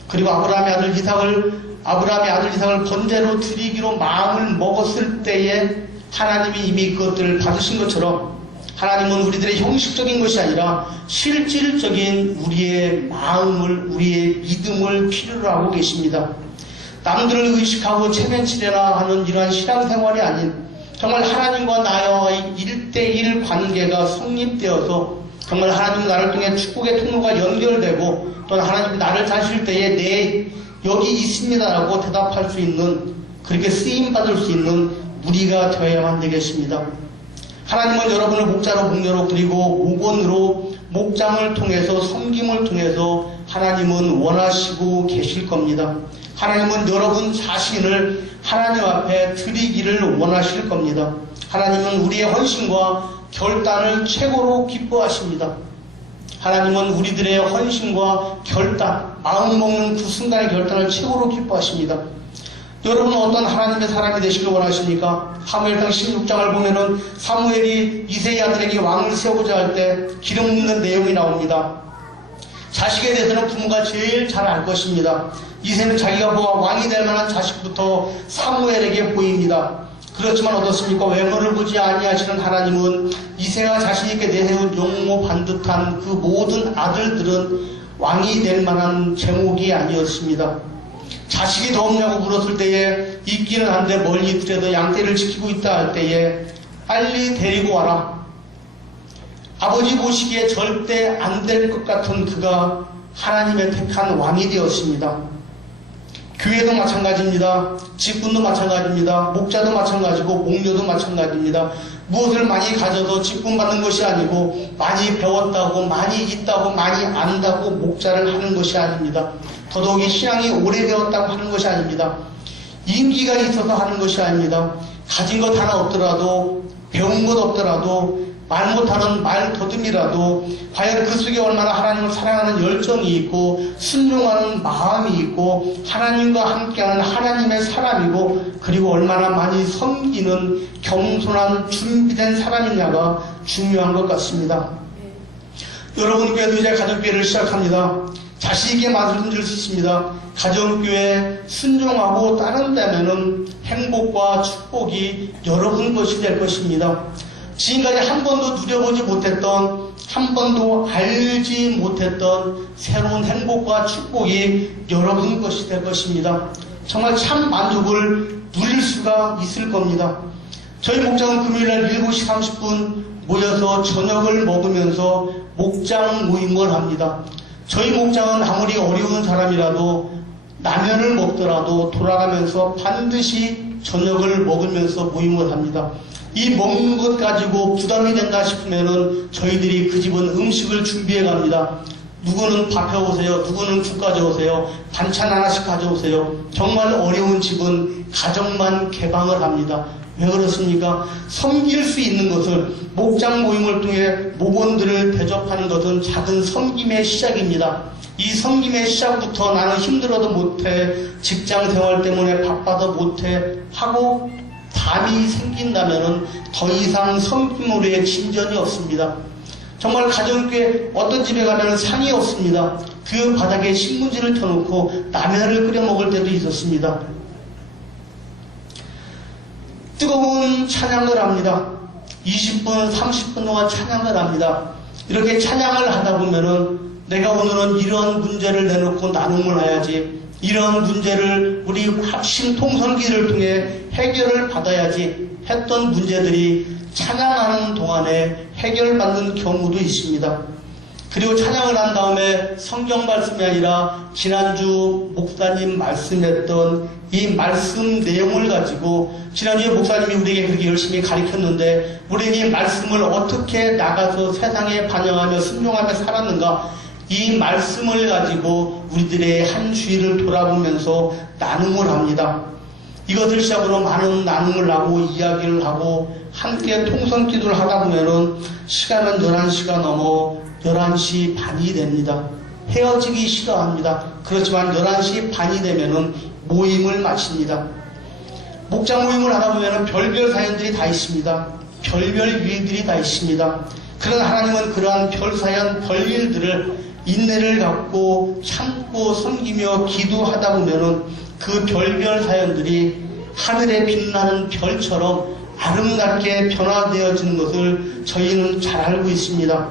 그리고 아브라함의 아들 이삭을 번제로 드리기로 마음을 먹었을 때에 하나님이 이미 그것들을 받으신 것처럼 하나님은 우리들의 형식적인 것이 아니라 실질적인 우리의 마음을, 우리의 믿음을 필요로 하고 계십니다. 남들을 의식하고 체면치레나 하는 이러한 신앙생활이 아닌 정말 하나님과 나의 1대1 관계가 성립되어서 정말 하나님 나를 통해 축복의 통로가 연결되고 또는 하나님이 나를 다실 때에 네 여기 있습니다라고 대답할 수 있는, 그렇게 쓰임받을 수 있는 우리가 되어야만 되겠습니다. 하나님은 여러분을 목자로 목녀로 그리고 목원으로 목장을 통해서 섬김을 통해서 하나님은 원하시고 계실 겁니다. 하나님은 여러분 자신을 하나님 앞에 드리기를 원하실 겁니다. 하나님은 우리의 헌신과 결단을 최고로 기뻐하십니다. 하나님은 우리들의 헌신과 결단, 마음 먹는 그 순간의 결단을 최고로 기뻐하십니다. 여러분은 어떤 하나님의 사람이 되시길 원하십니까? 사무엘상 16장을 보면은 사무엘이 이새의 아들에게 왕을 세우고자 할 때 기름 붓는 내용이 나옵니다. 자식에 대해서는 부모가 제일 잘 알 것입니다. 이새는 자기가 왕이 될 만한 자식부터 사무엘에게 보입니다. 그렇지만 어떻습니까? 외모를 보지 아니하시는 하나님은 이새가 자신있게 내세운 용모 반듯한 그 모든 아들들은 왕이 될 만한 제목이 아니었습니다. 자식이 더 없냐고 물었을 때에 있기는 한데 멀리 있더라도 양떼를 지키고 있다 할 때에 빨리 데리고 와라. 아버지 보시기에 절대 안 될 것 같은 그가 하나님의 택한 왕이 되었습니다. 교회도 마찬가지입니다. 직분도 마찬가지입니다. 목자도 마찬가지고 목녀도 마찬가지입니다. 무엇을 많이 가져도 직분 받는 것이 아니고 많이 배웠다고, 많이 있다고, 많이 안다고 목자를 하는 것이 아닙니다. 더더욱이 신앙이 오래되었다고 하는 것이 아닙니다. 인기가 있어서 하는 것이 아닙니다. 가진 것 하나 없더라도, 배운 것 없더라도, 말 못하는 말 더듬이라도 과연 그 속에 얼마나 하나님을 사랑하는 열정이 있고 순종하는 마음이 있고 하나님과 함께하는 하나님의 사람이고 그리고 얼마나 많이 섬기는 겸손한 준비된 사람이냐가 중요한 것 같습니다. 여러분께도 이제 가정교회를 시작합니다. 자신있게 말씀드릴 수 있습니다. 가정교회 순종하고 따른다면 행복과 축복이 여러분 것이 될 것입니다. 지금까지 한 번도 누려보지 못했던, 한 번도 알지 못했던 새로운 행복과 축복이 여러분 것이 될 것입니다. 정말 참 만족을 누릴 수가 있을 겁니다. 저희 목장은 금요일날 7시 30분 모여서 저녁을 먹으면서 목장 모임을 합니다. 저희 목장은 아무리 어려운 사람이라도 라면을 먹더라도 돌아가면서 반드시 저녁을 먹으면서 모임을 합니다. 이 먹는 것 가지고 부담이 된다 싶으면은 저희들이 그 집은 음식을 준비해 갑니다. 누구는 밥 해오세요. 누구는 국 가져오세요. 반찬 하나씩 가져오세요. 정말 어려운 집은 가정만 개방을 합니다. 왜 그렇습니까? 섬길 수 있는 것을, 목장 모임을 통해 목원들을 대접하는 것은 작은 섬김의 시작입니다. 이 섬김의 시작부터 나는 힘들어도 못해, 직장 생활 때문에 바빠도 못해 하고 담이 생긴다면 더 이상 섬김으로의 진전이 없습니다. 정말 가정교회 어떤 집에 가면 상이 없습니다. 그 바닥에 신문지를 펴놓고 라면을 끓여 먹을 때도 있었습니다. 뜨거운 찬양을 합니다. 20분, 30분 동안 찬양을 합니다. 이렇게 찬양을 하다 보면은 내가 오늘은 이런 문제를 내놓고 나눔을 해야지, 이런 문제를 우리 합심 통솔기를 통해 해결을 받아야지 했던 문제들이 찬양하는 동안에 해결받는 경우도 있습니다. 그리고 찬양을 한 다음에 성경 말씀이 아니라 지난주 목사님 말씀했던 이 말씀 내용을 가지고, 지난주에 목사님이 우리에게 그렇게 열심히 가르쳤는데 우리는 이 말씀을 어떻게 나가서 세상에 반영하며 순종하며 살았는가, 이 말씀을 가지고 우리들의 한 주일을 돌아보면서 나눔을 합니다. 이것을 시작으로 많은 나눔을 하고 이야기를 하고 함께 통성 기도를 하다 보면은 시간은 11시가 넘어 11시 반이 됩니다. 헤어지기 싫어합니다. 그렇지만 11시 반이 되면은 모임을 마칩니다. 목장 모임을 하다 보면은 별별 사연들이 다 있습니다. 별별 일들이 다 있습니다. 그러나 하나님은 그러한 별 사연, 별 일들을 인내를 갖고 참고 섬기며 기도하다 보면은 그 별별 사연들이 하늘에 빛나는 별처럼 아름답게 변화되어지는 것을 저희는 잘 알고 있습니다.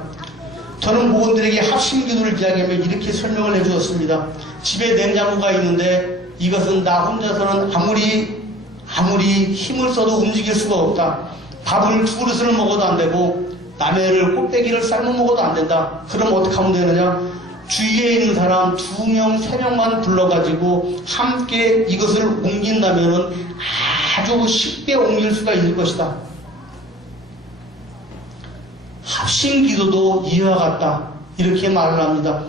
저는 목원들에게 합심 기도를 이야기하며 이렇게 설명을 해주었습니다. 집에 냉장고가 있는데 이것은 나 혼자서는 아무리 힘을 써도 움직일 수가 없다. 밥을 2그릇을 먹어도 안 되고 남해를 꽃배기를 삶아 먹어도 안 된다. 그럼 어떻게 하면 되느냐? 주위에 있는 사람 2명, 3명만 불러가지고 함께 이것을 옮긴다면 아주 쉽게 옮길 수가 있을 것이다. 합심 기도도 이와 같다. 이렇게 말을 합니다.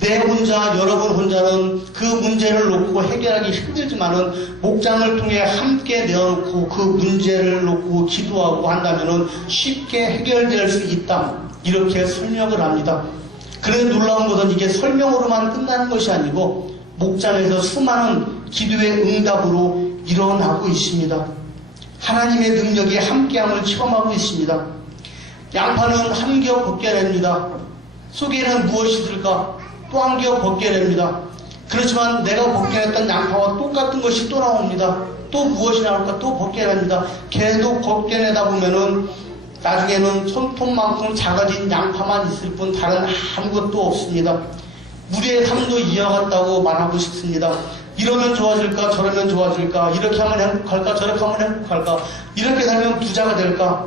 내 혼자, 여러분 혼자는 그 문제를 놓고 해결하기 힘들지만은 목장을 통해 함께 내어놓고 그 문제를 놓고 기도하고 한다면은 쉽게 해결될 수 있다. 이렇게 설명을 합니다. 그런데 놀라운 것은 이게 설명으로만 끝나는 것이 아니고 목장에서 수많은 기도의 응답으로 일어나고 있습니다. 하나님의 능력이 함께함을 체험하고 있습니다. 양파는 한 겹 벗겨냅니다. 속에는 무엇이 들까? 또 한 겹 벗겨냅니다. 그렇지만 내가 벗겨냈던 양파와 똑같은 것이 또 나옵니다. 또 무엇이 나올까? 또 벗겨냅니다. 계속 벗겨내다 보면은 나중에는 손톱만큼 작아진 양파만 있을 뿐 다른 아무것도 없습니다. 우리의 삶도 이와 같다고 말하고 싶습니다. 이러면 좋아질까? 저러면 좋아질까? 이렇게 하면 행복할까? 저렇게 하면 행복할까? 이렇게 살면 부자가 될까?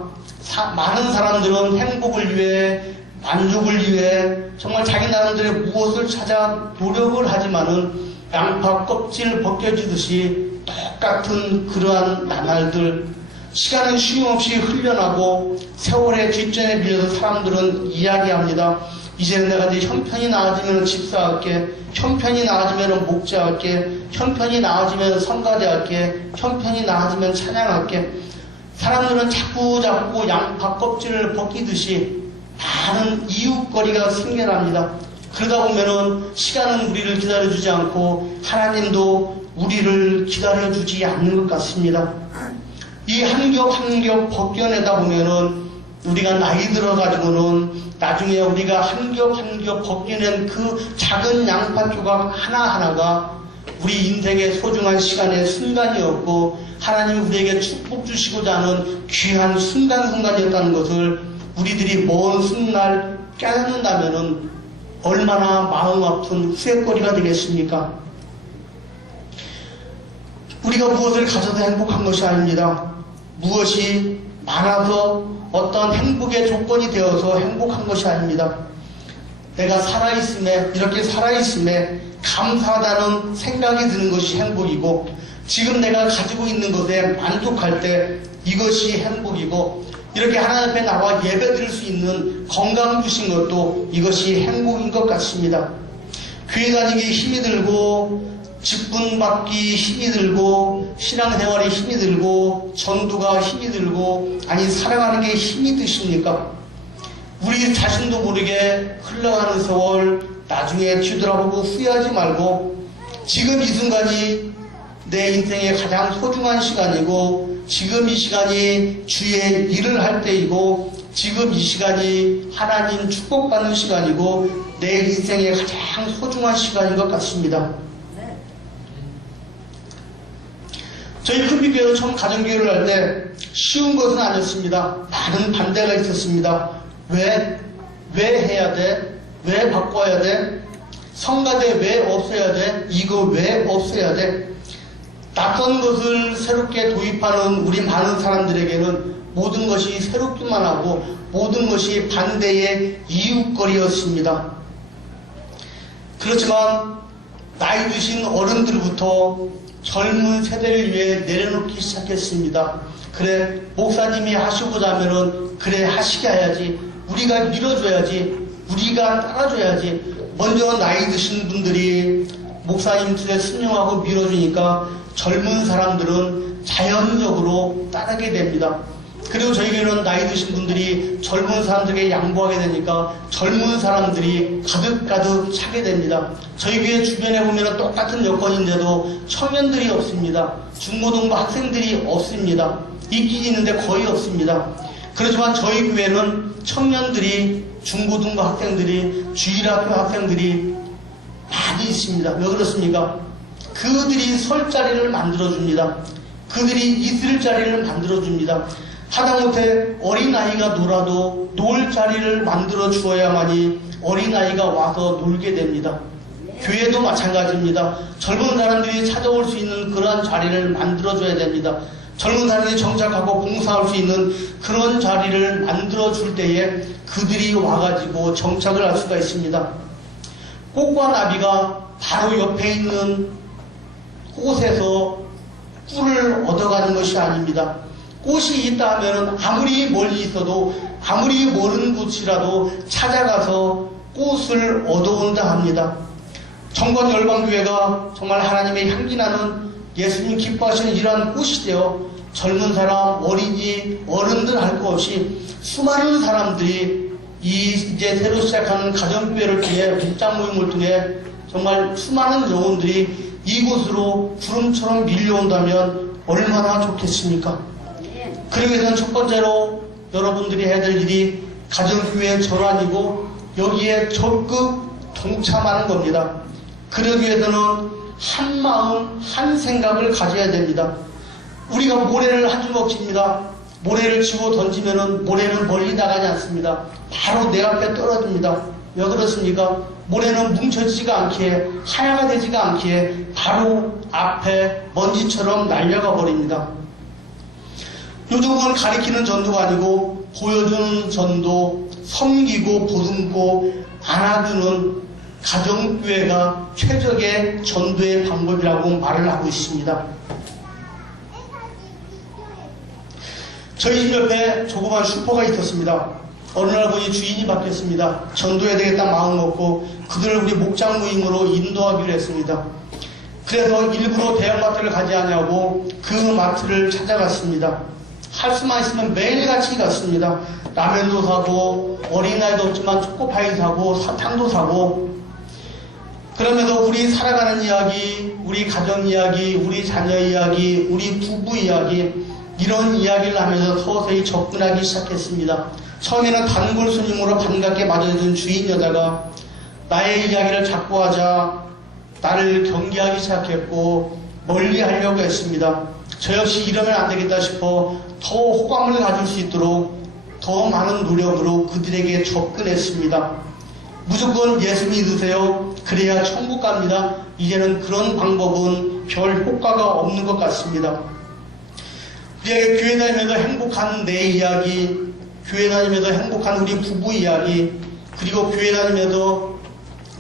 많은 사람들은 행복을 위해, 만족을 위해 정말 자기 나름대로 무엇을 찾아 노력을 하지만은 양파 껍질 벗겨지듯이 똑같은 그러한 나날들, 시간은 쉼없이 흘러나고 세월의 뒷전에 밀려서 사람들은 이야기합니다. 이제는 내가 이제 형편이 나아지면 집사할게, 형편이 나아지면 목자할게, 형편이 나아지면 성가대할게, 형편이 나아지면 찬양할게. 사람들은 자꾸 양파 껍질을 벗기듯이 많은 이웃거리가 생겨납니다. 그러다 보면은 시간은 우리를 기다려주지 않고 하나님도 우리를 기다려주지 않는 것 같습니다. 이 한 겹 한 겹 벗겨내다 보면은 우리가 나이 들어가지고는 나중에 우리가 한 겹 한 겹 벗겨낸 그 작은 양파 조각 하나하나가 우리 인생의 소중한 시간의 순간이었고 하나님이 우리에게 축복 주시고자 하는 귀한 순간이었다는 것을 우리들이 먼 훗날 깨닫는다면은 얼마나 마음 아픈 후회거리가 되겠습니까? 우리가 무엇을 가져도 행복한 것이 아닙니다. 무엇이 많아서 어떤 행복의 조건이 되어서 행복한 것이 아닙니다. 내가 살아있음에, 이렇게 살아있음에 감사하다는 생각이 드는 것이 행복이고, 지금 내가 가지고 있는 것에 만족할 때 이것이 행복이고, 이렇게 하나님 앞에 나와 예배 드릴 수 있는 건강 주신 것도 이것이 행복인 것 같습니다. 교회 다니기 힘이 들고, 직분 받기 힘이 들고, 신앙생활에 힘이 들고, 전도가 힘이 들고, 아니 살아가는 게 힘이 드십니까? 우리 자신도 모르게 흘러가는 세월 나중에 뒤돌아보고 후회하지 말고 지금 이 순간이 내 인생의 가장 소중한 시간이고 지금 이 시간이 주의 일을 할 때이고 지금 이 시간이 하나님 축복받는 시간이고 내 인생의 가장 소중한 시간인 것 같습니다. 저희 큰빛교회도 처음 가정교회를 할 때 쉬운 것은 아니었습니다. 많은 반대가 있었습니다. 왜 해야 돼? 왜 바꿔야 돼? 성가대 왜 없애야 돼? 이거 왜 없애야 돼? 낯선 것을 새롭게 도입하는 우리 많은 사람들에게는 모든 것이 새롭기만 하고 모든 것이 반대의 이웃거리였습니다. 그렇지만 나이 드신 어른들부터 젊은 세대를 위해 내려놓기 시작했습니다. 그래, 목사님이 하시고자 하면은 그래 하시게 해야지. 우리가 밀어줘야지. 우리가 따라줘야지. 먼저 나이 드신 분들이 목사님 틀에 순종하고 밀어주니까 젊은 사람들은 자연적으로 따르게 됩니다. 그리고 저희 교회는 나이 드신 분들이 젊은 사람들에게 양보하게 되니까 젊은 사람들이 가득가득 차게 됩니다. 저희 교회 주변에 보면 똑같은 여건인데도 청년들이 없습니다. 중고등부 학생들이 없습니다. 있긴 있는데 거의 없습니다. 그렇지만 저희 교회는 청년들이, 중고등부 학생들이, 주일학교 학생들이 많이 있습니다. 왜 그렇습니까? 그들이 설 자리를 만들어줍니다. 그들이 있을 자리를 만들어줍니다. 하다못해 어린아이가 놀아도 놀 자리를 만들어 주어야만이 어린아이가 와서 놀게 됩니다. 교회도 마찬가지입니다. 젊은 사람들이 찾아올 수 있는 그러한 자리를 만들어줘야 됩니다. 젊은 사람들이 정착하고 봉사할 수 있는 그런 자리를 만들어줄 때에 그들이 와가지고 정착을 할 수가 있습니다. 꽃과 나비가 바로 옆에 있는 꽃에서 꿀을 얻어가는 것이 아닙니다. 꽃이 있다 하면 아무리 멀리 있어도, 아무리 먼 곳이라도 찾아가서 꽃을 얻어온다 합니다. 정관열방교회가 정말 하나님의 향기나는 예수님 기뻐하시는 이러한 꽃이 되어 젊은 사람, 어린이, 어른들 할 것 없이 수많은 사람들이 이제 새로 시작하는 가정교회를 통해, 목장 모임을 통해 정말 수많은 영혼들이 이곳으로 구름처럼 밀려온다면 얼마나 좋겠습니까? 그러기 위해서는 첫 번째로 여러분들이 해야 될 일이 가정교회 전환이고 여기에 적극 동참하는 겁니다. 그러기 위해서는 한 마음, 한 생각을 가져야 됩니다. 우리가 모래를 한 주먹 칩니다. 모래를 치고 던지면은 모래는 멀리 나가지 않습니다. 바로 내 앞에 떨어집니다. 왜 그렇습니까? 모래는 뭉쳐지지가 않기에, 하나가 되지가 않기에 바로 앞에 먼지처럼 날려가 버립니다. 요즘은 가리키는 전도가 아니고 보여주는 전도, 섬기고 보듬고 안아주는 가정교회가 최적의 전도의 방법이라고 말을 하고 있습니다. 저희 집 옆에 조그만 슈퍼가 있었습니다. 어느 날 보니 주인이 바뀌었습니다. 전도해야 되겠다 마음 먹고 그들을 우리 목장 모임으로 인도하기로 했습니다. 그래서 일부러 대형마트를 가지 않냐고 그 마트를 찾아갔습니다. 할 수만 있으면 매일같이 갔습니다. 라면도 사고 어린아이도 없지만 초코파이 사고 사탕도 사고 그러면서 우리 살아가는 이야기, 우리 가정 이야기, 우리 자녀 이야기, 우리 부부 이야기 이런 이야기를 하면서 서서히 접근하기 시작했습니다. 처음에는 단골 손님으로 반갑게 맞아준 주인 여자가 나의 이야기를 자꾸 하자 나를 경계하기 시작했고 멀리 하려고 했습니다. 저 역시 이러면 안 되겠다 싶어 더 호감을 가질 수 있도록 더 많은 노력으로 그들에게 접근했습니다. 무조건 예수 믿으세요. 그래야 천국 갑니다. 이제는 그런 방법은 별 효과가 없는 것 같습니다. 우리에게 교회 다니면서 행복한 내 이야기, 교회 다니면서 행복한 우리 부부 이야기, 그리고 교회 다니면서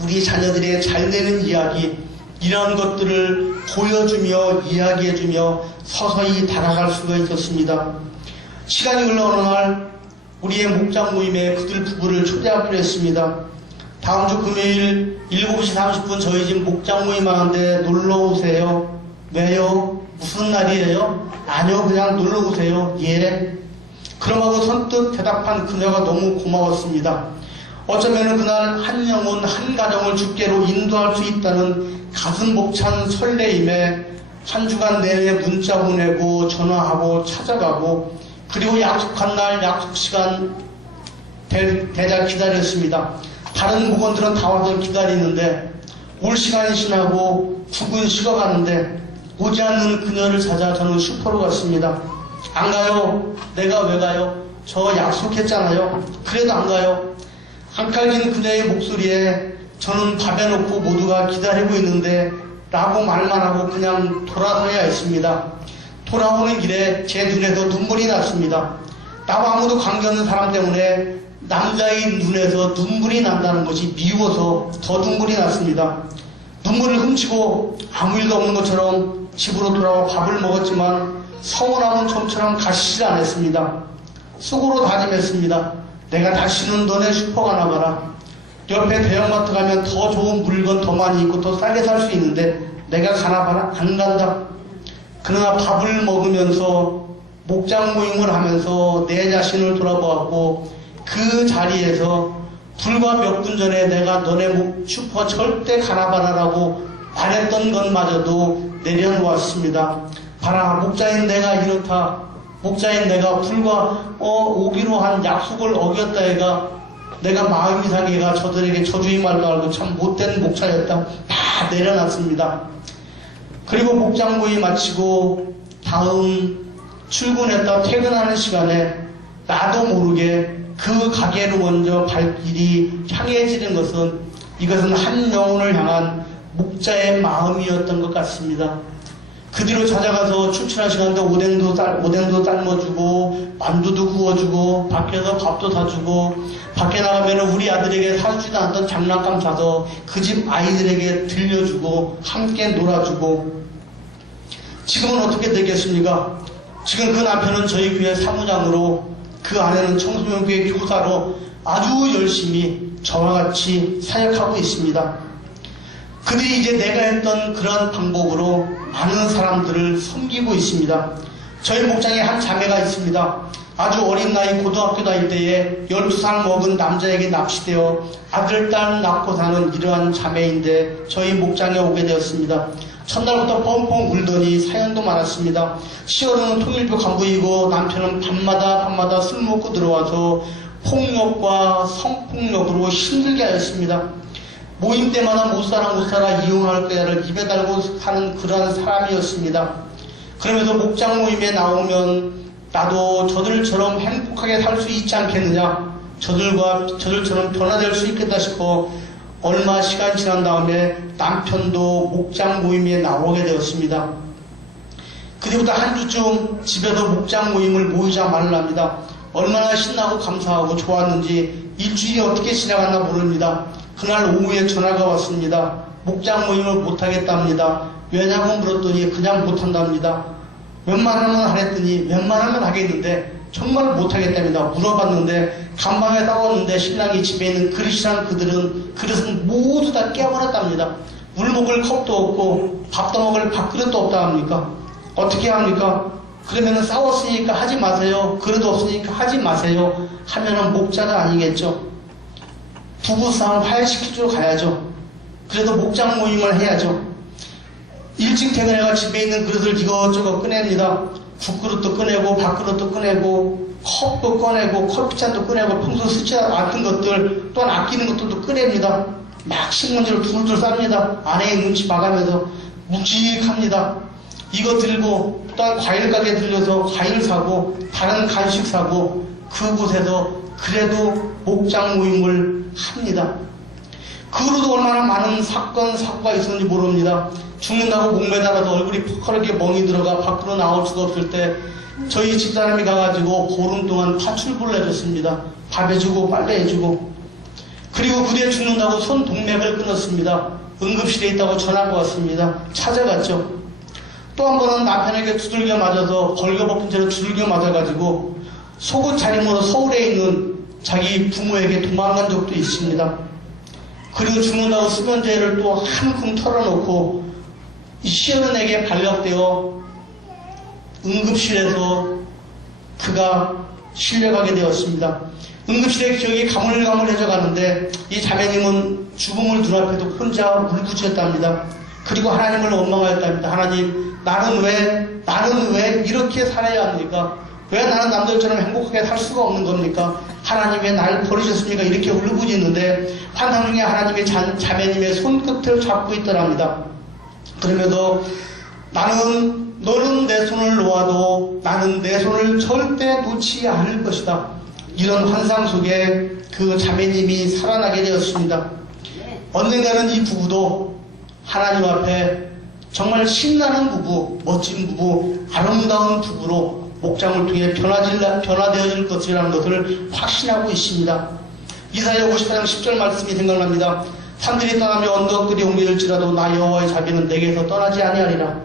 우리 자녀들의 잘되는 이야기, 이러한 것들을 보여주며 이야기해주며 서서히 달아갈 수가 있었습니다. 시간이 흘러 어느 날 우리의 목장 모임에 그들 부부를 초대하기로 했습니다. 다음 주 금요일 7시 30분 저희 집 목장 모임 하는데 놀러 오세요. 왜요? 무슨 날이에요? 아니요, 그냥 놀러 오세요. 예. 그럼하고 선뜻 대답한 그녀가 너무 고마웠습니다. 어쩌면 그날 한 영혼 한 가정을 주께로 인도할 수 있다는 가슴 벅찬 설레임에 한 주간 내내 문자 보내고 전화하고 찾아가고 그리고 약속한 날 약속 시간 대자 기다렸습니다. 다른 목원들은 다 와서 기다리는데 올 시간이 지나고 죽은 식어가는데 오지 않는 그녀를 찾아 저는 슈퍼로 갔습니다. 안 가요. 내가 왜 가요? 저 약속했잖아요. 그래도 안 가요. 앙칼진 그녀의 목소리에 저는 밥 해놓고 모두가 기다리고 있는데 라고 말만 하고 그냥 돌아서야 했습니다. 돌아오는 길에 제 눈에서 눈물이 났습니다. 나와 아무도 관계없는 사람 때문에 남자의 눈에서 눈물이 난다는 것이 미워서 더 눈물이 났습니다. 눈물을 훔치고 아무 일도 없는 것처럼 집으로 돌아와 밥을 먹었지만 서운함은 좀처럼 가시질 않았습니다. 속으로 다짐했습니다. 내가 다시는 너네 슈퍼 가나 봐라. 옆에 대형마트 가면 더 좋은 물건 더 많이 있고 더 싸게 살 수 있는데 내가 가나 봐라. 안 간다. 그러나 밥을 먹으면서 목장 모임을 하면서 내 자신을 돌아보았고 그 자리에서 불과 몇 분 전에 내가 너네 슈퍼 절대 가나봐라라고 말했던 것마저도 내려놓았습니다. 봐라, 목자인 내가 이렇다. 목자인 내가 불과 오기로 한 약속을 어겼다 해가 내가 마음이 상해가 저들에게 저주의 말도 알고 참 못된 목자였다. 다 내려놨습니다. 그리고 목장 모임 마치고 다음 출근했다 퇴근하는 시간에 나도 모르게 그 가게로 먼저 발길이 향해지는 것은 이것은 한 영혼을 향한 목자의 마음이었던 것 같습니다. 그 뒤로 찾아가서 출출한 시간대 오뎅도 삶아주고 만두도 구워주고 밖에서 밥도 사주고 밖에 나가면 우리 아들에게 사주지도 않던 장난감 사서 그 집 아이들에게 들려주고 함께 놀아주고 지금은 어떻게 되겠습니까? 지금 그 남편은 저희 교회 사무장으로 그 아내는 청소년교회 교사로 아주 열심히 저와 같이 사역하고 있습니다. 그들이 이제 내가 했던 그런 방법으로 많은 사람들을 섬기고 있습니다. 저희 목장에 한 자매가 있습니다. 아주 어린 나이 고등학교 다닐 때에 12살 먹은 남자에게 납치되어 아들, 딸 낳고 사는 이러한 자매인데 저희 목장에 오게 되었습니다. 첫날부터 펑펑 울더니 사연도 많았습니다. 시어른은 통일교 간부이고 남편은 밤마다 술 먹고 들어와서 폭력과 성폭력으로 힘들게 하였습니다. 모임 때마다 못살아 이혼할 거야를 입에 달고 사는 그러한 사람이었습니다. 그러면서 목장 모임에 나오면 나도 저들처럼 행복하게 살 수 있지 않겠느냐, 저들처럼 변화될 수 있겠다 싶어 얼마 시간 지난 다음에 남편도 목장 모임에 나오게 되었습니다. 그때부터 한 주쯤 집에서 목장 모임을 모이자 말을 합니다. 얼마나 신나고 감사하고 좋았는지 일주일이 어떻게 지나갔나 모릅니다. 그날 오후에 전화가 왔습니다. 목장 모임을 못하겠답니다. 왜냐고 물었더니 그냥 못한답니다. 웬만하면 하랬더니 웬만하면 하겠는데 정말 못하겠답니다. 물어봤는데 간방에 싸웠는데 신랑이 집에 있는 그릇이란 그릇은 모두 다 깨버렸답니다. 물 먹을 컵도 없고 밥도 먹을 밥그릇도 없다 합니까? 어떻게 합니까? 그러면은 싸웠으니까 하지 마세요. 그릇 없으니까 하지 마세요. 하면은 목자가 아니겠죠. 부부싸움 화해시킬 줄 가야죠. 그래도 목장 모임을 해야죠. 일찍 퇴근해가 집에 있는 그릇을 이것저것 꺼냅니다. 국그릇도 꺼내고 밥그릇도 꺼내고 컵도 꺼내고 커피잔도 꺼내고 평소 쓰지 않던 것들 또한 아끼는 것들도 꺼냅니다. 막 신문지를 둘둘 쌉니다. 아내의 눈치 봐가면서 묵직합니다. 이거 들고 또한 과일 가게 들려서 과일 사고 다른 간식 사고 그곳에서 그래도 목장 모임을 합니다. 그 후로도 얼마나 많은 사고가 있었는지 모릅니다. 죽는다고 목매달아서 얼굴이 퍼커렇게 멍이 들어가 밖으로 나올 수가 없을 때 저희 집사람이 가가지고 보름 동안 파출부를 해줬습니다. 밥 해주고 빨래 해주고. 그리고 그 뒤에 죽는다고 손 동맥을 끊었습니다. 응급실에 있다고 전화가 왔습니다. 찾아갔죠. 또 한 번은 남편에게 두들겨 맞아서 벌거벗긴 채로 두들겨 맞아가지고 속옷 차림으로 서울에 있는 자기 부모에게 도망간 적도 있습니다. 그리고 죽는다고 수면제를 또 한 큼 털어놓고 이 시어른에게 발각되어 응급실에서 그가 실려가게 되었습니다. 응급실의 기억이 가물가물해져 가는데 이 자매님은 죽음을 눈앞에도 혼자 울부짖었답니다. 그리고 하나님을 원망하였답니다. 하나님, 나는 왜 이렇게 살아야 합니까? 왜 나는 남들처럼 행복하게 살 수가 없는 겁니까? 하나님 왜 날 버리셨습니까? 이렇게 울부짖는데 환상 중에 하나님의 자매님의 손끝을 잡고 있더랍니다. 그러면서 너는 내 손을 놓아도 나는 내 손을 절대 놓지 않을 것이다. 이런 환상 속에 그 자매님이 살아나게 되었습니다. 언젠가는 이 부부도 하나님 앞에 정말 신나는 부부, 멋진 부부, 아름다운 부부로 목장을 통해 변화되어질 것이라는 것을 확신하고 있습니다. 이사야 54장 10절 말씀이 생각납니다. 산들이 떠나며 언덕들이 옮겨질지라도 나 여호와의 자비는 내게서 떠나지 아니하리라.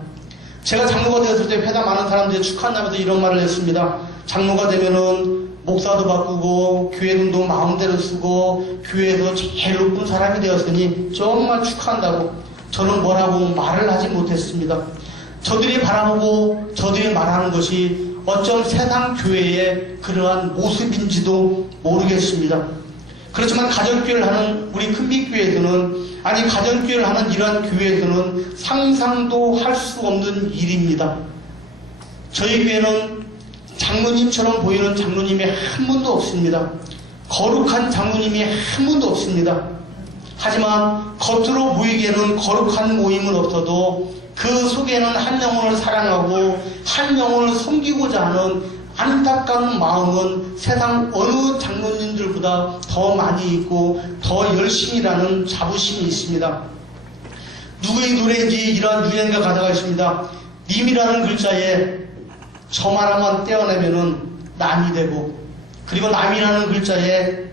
제가 장로가 되었을 때 회당 많은 사람들이 축하한다면서 이런 말을 했습니다. 장로가 되면은 목사도 바꾸고 교회 돈도 마음대로 쓰고 교회에서 제일 높은 사람이 되었으니 정말 축하한다고. 저는 뭐라고 말을 하지 못했습니다. 저들이 바라보고 저들이 말하는 것이 어쩜 세상 교회의 그러한 모습인지도 모르겠습니다. 그렇지만 가정교회를 하는 우리 큰빛교회에서는, 아니 가정교회를 하는 이러한 교회에서는 상상도 할 수 없는 일입니다. 저희 교회는 장로님처럼 보이는 장로님이 한 분도 없습니다. 거룩한 장로님이 한 분도 없습니다. 하지만 겉으로 보이기에는 거룩한 모임은 없어도 그 속에는 한 영혼을 사랑하고 한 영혼을 섬기고자 하는 안타까운 마음은 세상 어느 장로님들보다 더 많이 있고 더 열심히 일하는 자부심이 있습니다. 누구의 노래인지 이러한 유행가 가사가 있습니다. 님이라는 글자에 점 하나만 떼어내면은 남이 되고, 그리고 남이라는 글자에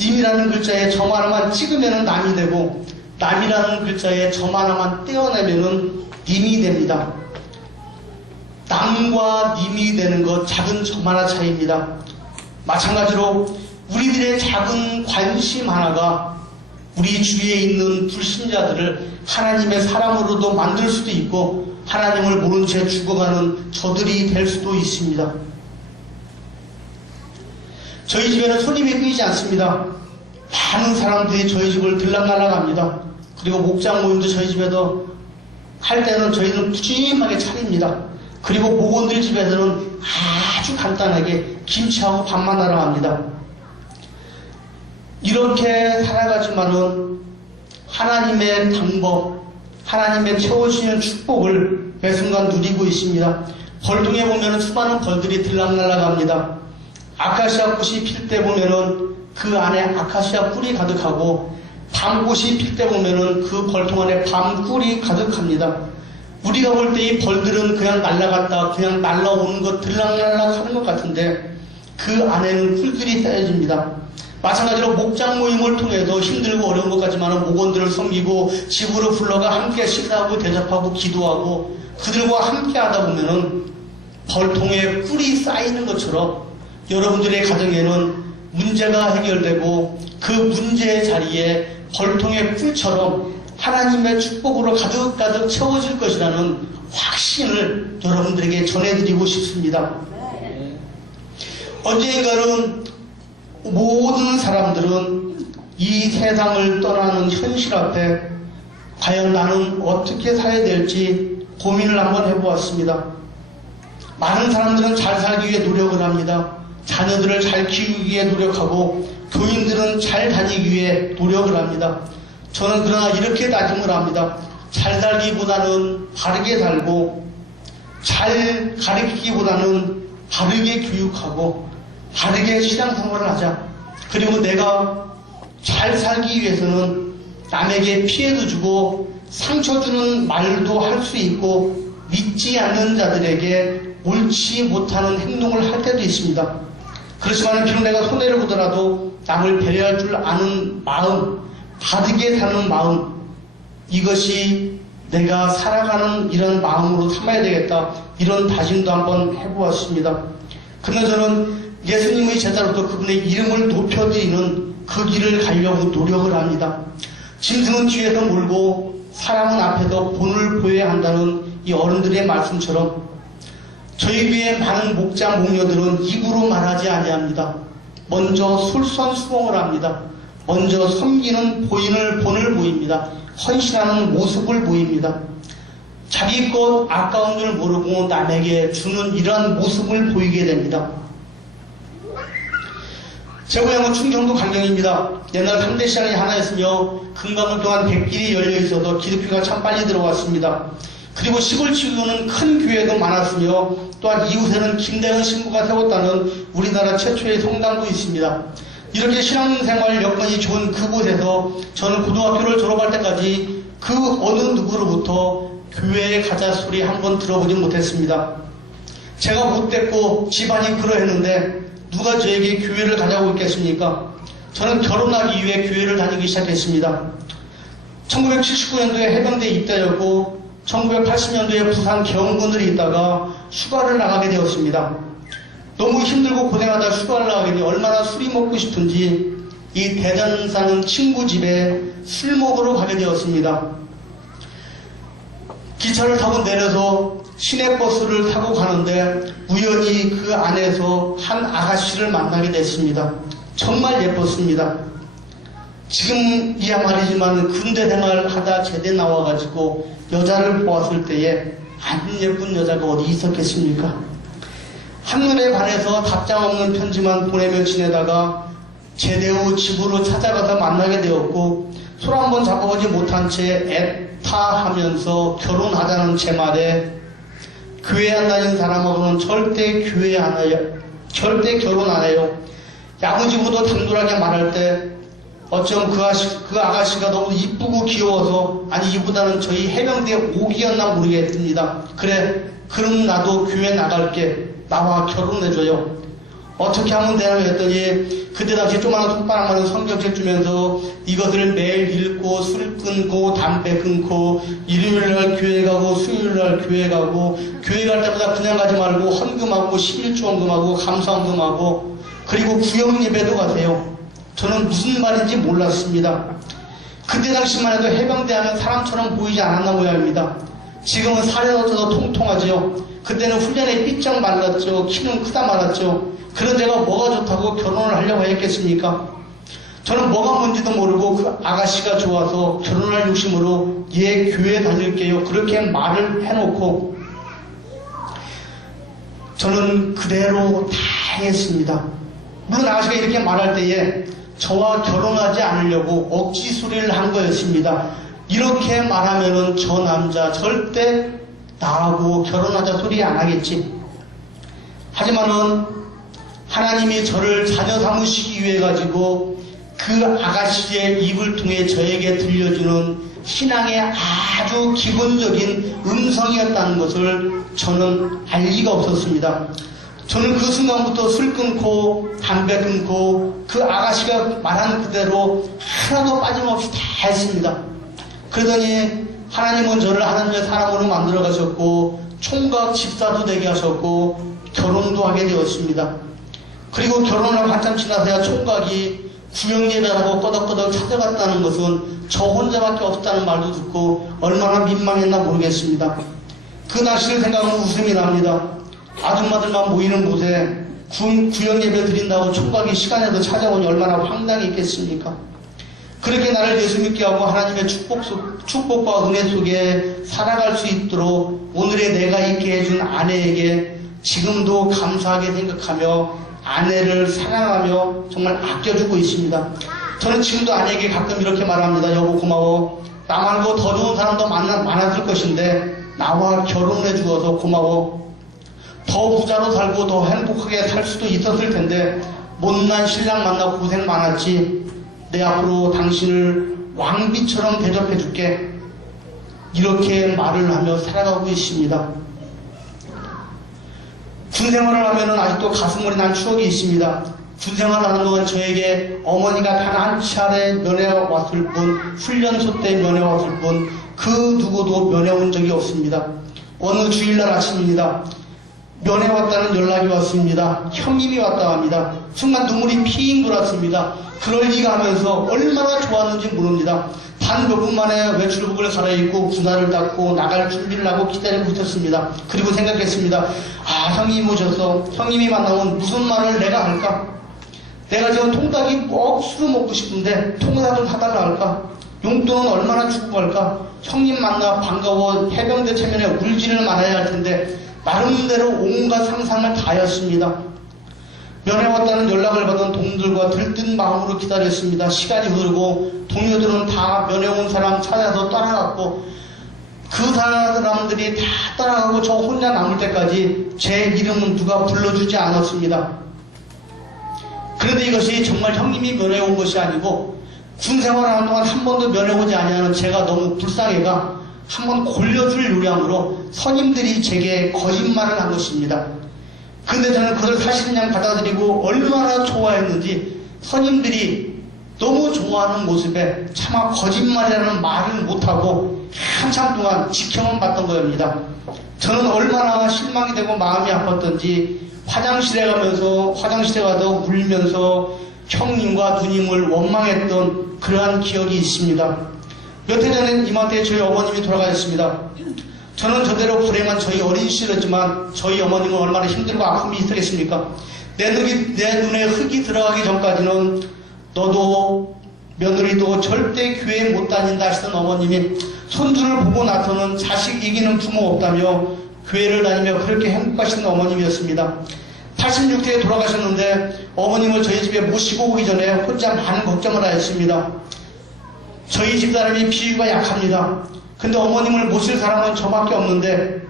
님이라는 글자에 점 하나만 찍으면은 남이 되고, 남이라는 글자에 점 하나만 떼어내면은 님이 됩니다. 남과 님이 되는 것 작은 점 하나 차이입니다. 마찬가지로 우리들의 작은 관심 하나가 우리 주위에 있는 불신자들을 하나님의 사람으로도 만들 수도 있고 하나님을 모른 채 죽어가는 저들이 될 수도 있습니다. 저희 집에는 손님이 끊이지 않습니다. 많은 사람들이 저희 집을 들락날락합니다. 그리고 목장 모임도 저희 집에도 할 때는 저희는 푸짐하게 차립니다. 그리고 목원들 집에서는 아주 간단하게 김치하고 밥만 하러 갑니다. 이렇게 살아가지만은 하나님의 방법, 하나님의 채워주시는 축복을 매 순간 누리고 있습니다. 벌통에 보면은 수많은 벌들이 들락날락합니다. 아카시아 꽃이 필 때 보면은 그 안에 아카시아 꿀이 가득하고, 밤꽃이 필 때 보면은 그 벌통 안에 밤꿀이 가득합니다. 우리가 볼 때 이 벌들은 그냥 날아갔다 그냥 날아오는 것, 들락날락 하는 것 같은데 그 안에는 꿀들이 쌓여집니다. 마찬가지로 목장 모임을 통해서 힘들고 어려운 것 같지만 목원들을 섬기고 집으로 불러가 함께 식사하고 대접하고 기도하고 그들과 함께 하다 보면은 벌통에 꿀이 쌓이는 것처럼 여러분들의 가정에는 문제가 해결되고 그 문제의 자리에 벌통의 꿀처럼 하나님의 축복으로 가득가득 채워질 것이라는 확신을 여러분들에게 전해드리고 싶습니다. 언젠가는 모든 사람들은 이 세상을 떠나는 현실 앞에 과연 나는 어떻게 살아야 될지 고민을 한번 해보았습니다. 많은 사람들은 잘 살기 위해 노력을 합니다. 자녀들을 잘 키우기 위해 노력하고 교인들은 잘 다니기 위해 노력을 합니다. 저는 그러나 이렇게 다짐을 합니다. 잘 살기보다는 바르게 살고, 잘 가르치기보다는 바르게 교육하고 바르게 신앙생활을 하자. 그리고 내가 잘 살기 위해서는 남에게 피해도 주고 상처 주는 말도 할 수 있고 믿지 않는 자들에게 옳지 못하는 행동을 할 때도 있습니다. 그렇지만 비록 내가 손해를 보더라도 남을 배려할 줄 아는 마음, 바르게 사는 마음, 이것이 내가 살아가는 이런 마음으로 삼아야 되겠다, 이런 다짐도 한번 해보았습니다. 그러나 저는 예수님의 제자로서 그분의 이름을 높여드리는 그 길을 가려고 노력을 합니다. 짐승은 뒤에서 몰고 사람은 앞에서 본을 보여야 한다는 이 어른들의 말씀처럼 저희 교회의 많은 목자 목녀들은 입으로 말하지 아니합니다. 먼저 솔선수범을 합니다. 먼저 섬기는 본을 보입니다. 헌신하는 모습을 보입니다. 자기 것 아까운 줄 모르고 남에게 주는 이러한 모습을 보이게 됩니다. 제 고향은 충청도 강경입니다. 옛날 3대 시장이 하나였으며 금강을 동안 100길이 열려 있어도 기독교가 참 빨리 들어왔습니다. 그리고 시골 치고는 큰 교회도 많았으며 또한 이웃에는 김대현 신부가 세웠다는 우리나라 최초의 성당도 있습니다. 이렇게 신앙생활 여건이 좋은 그곳에서 저는 고등학교를 졸업할 때까지 그 어느 누구로부터 교회에 가자 소리 한번 들어보지 못했습니다. 제가 못됐고 집안이 그러했는데 누가 저에게 교회를 가자고 했겠습니까? 저는 결혼하기 위해 교회를 다니기 시작했습니다. 1979년도에 해병대에 입대했고 1980년도에 부산 계엄군들이 있다가 휴가를 나가게 되었습니다. 너무 힘들고 고생하다 휴가를 나가게 되니 얼마나 술이 먹고 싶은지 이 대전 사는 친구 집에 술 먹으러 가게 되었습니다. 기차를 타고 내려서 시내버스를 타고 가는데 우연히 그 안에서 한 아가씨를 만나게 됐습니다. 정말 예뻤습니다. 지금이야 말이지만 군대 생활하다 제대 나와가지고 여자를 보았을 때에 안 예쁜 여자가 어디 있었겠습니까? 한눈에 반해서 답장 없는 편지만 보내며 지내다가 제대 후 집으로 찾아가서 만나게 되었고 손 한번 잡아보지 못한 채 애타하면서 결혼하자는 제 말에 교회 안 다니는 사람하고는 절대 절대 결혼 안 해요. 야무지고도 당돌하게 말할 때 어쩜 그 아가씨가 너무 이쁘고 귀여워서 아니 이보다는 저희 해병대 오기였나 모르겠습니다. 그래 그럼 나도 교회 나갈게. 나와 결혼해줘요. 어떻게 하면 되냐고 했더니 그때 당시 조그마한 손바닥만한 성경책 주면서 이것을 매일 읽고 술 끊고 담배 끊고 일요일날 교회 가고 수요일날 교회 가고 교회 갈 때마다 그냥 가지 말고 헌금하고 11조 헌금하고 감사헌금하고 그리고 구역 예배도 가세요. 저는 무슨 말인지 몰랐습니다. 그때 당시만 해도 해병대 하면 사람처럼 보이지 않았나 모양입니다. 지금은 살이 어쩌서 통통하죠. 그때는 훈련에 삐쩍 말랐죠. 키는 크다 말았죠. 그런 제가 뭐가 좋다고 결혼을 하려고 했겠습니까? 저는 뭐가 뭔지도 모르고 그 아가씨가 좋아서 결혼할 욕심으로 얘 교회 다닐게요. 그렇게 말을 해놓고 저는 그대로 다 했습니다. 물론 아가씨가 이렇게 말할 때에 저와 결혼하지 않으려고 억지 소리를 한 거였습니다. 이렇게 말하면은 저 남자 절대 나하고 결혼하자 소리 안 하겠지. 하지만은 하나님이 저를 자녀 삼으시기 위해 가지고 그 아가씨의 입을 통해 저에게 들려주는 신앙의 아주 기본적인 음성이었다는 것을 저는 알 리가 없었습니다. 저는 그 순간부터 술 끊고 담배 끊고 그 아가씨가 말한 그대로 하나도 빠짐없이 다 했습니다. 그러더니 하나님은 저를 하나님의 사람으로 만들어 가셨고 총각 집사도 되게 하셨고 결혼도 하게 되었습니다. 그리고 결혼하고 한참 지나서야 총각이 구역예배라고 꺼덕꺼덕 찾아갔다는 것은 저 혼자밖에 없다는 말도 듣고 얼마나 민망했나 모르겠습니다. 그 날씨를 생각하면 웃음이 납니다. 아줌마들만 모이는 곳에 구역예배 드린다고 총각이 시간에도 찾아오니 얼마나 황당했겠습니까? 그렇게 나를 예수 믿게 하고 하나님의 축복과 은혜 속에 살아갈 수 있도록 오늘의 내가 있게 해준 아내에게 지금도 감사하게 생각하며 아내를 사랑하며 정말 아껴주고 있습니다. 저는 지금도 아내에게 가끔 이렇게 말합니다. 여보 고마워. 나 말고 더 좋은 사람도 많았을 것인데 나와 결혼해 주어서 고마워. 더 부자로 살고 더 행복하게 살 수도 있었을 텐데 못난 신랑 만나 고생 많았지. 내 앞으로 당신을 왕비처럼 대접해 줄게. 이렇게 말을 하며 살아가고 있습니다. 군생활을 하면은 아직도 가슴앓이 난 추억이 있습니다. 군생활을 하는 동안 저에게 어머니가 단 한 차례 면회 왔을 뿐, 훈련소 때 면회 왔을 뿐, 그 누구도 면회 온 적이 없습니다. 어느 주일날 아침입니다. 면회 왔다는 연락이 왔습니다. 형님이 왔다 합니다. 순간 눈물이 핑 돌았습니다. 그럴 리가 하면서 얼마나 좋았는지 모릅니다. 단 몇 분 만에 외출복을 갈아입고 군화를 닦고 나갈 준비를 하고 기다리고 있었습니다. 그리고 생각했습니다. 아, 형님 오셔서 형님이 만나면 무슨 말을 내가 할까? 내가 지금 통닭이 억수로 먹고 싶은데 통닭 좀 사달라 할까? 용돈은 얼마나 주고 갈까? 형님 만나 반가워 해병대 체면에 울지를 말아야 할 텐데 나름대로 온갖 상상을 다 했습니다. 면회 왔다는 연락을 받은 동료들과 들뜬 마음으로 기다렸습니다. 시간이 흐르고 동료들은 다 면회 온 사람 찾아서 떠나갔고 그 사람들이 다 떠나가고 저 혼자 남을 때까지 제 이름은 누가 불러주지 않았습니다. 그런데 이것이 정말 형님이 면회 온 것이 아니고 군생활을 하는 동안 한 번도 면회 오지 아니하는 제가 너무 불쌍해가 한번 골려줄 요량으로 선임들이 제게 거짓말을 한 것입니다. 근데 저는 그걸 사실냥 받아들이고 얼마나 좋아했는지 선임들이 너무 좋아하는 모습에 차마 거짓말이라는 말을 못하고 한참 동안 지켜만 봤던 겁니다. 저는 얼마나 실망이 되고 마음이 아팠던지 화장실에 가서 울면서 형님과 누님을 원망했던 그러한 기억이 있습니다. 몇 해 전에 이맘때 저희 어머님이 돌아가셨습니다. 저는 저대로 불행한 저희 어린 시절이었지만 저희 어머님은 얼마나 힘들고 아픔이 있었겠습니까? 내 눈에 흙이 들어가기 전까지는 너도 며느리도 절대 교회 못 다닌다 하시던 어머님이 손주를 보고 나서는 자식 이기는 부모 없다며 교회를 다니며 그렇게 행복하시는 어머님이었습니다. 86세에 돌아가셨는데 어머님을 저희 집에 모시고 오기 전에 혼자 많은 걱정을 하였습니다. 저희 집사람이 비위가 약합니다. 근데 어머님을 모실 사람은 저밖에 없는데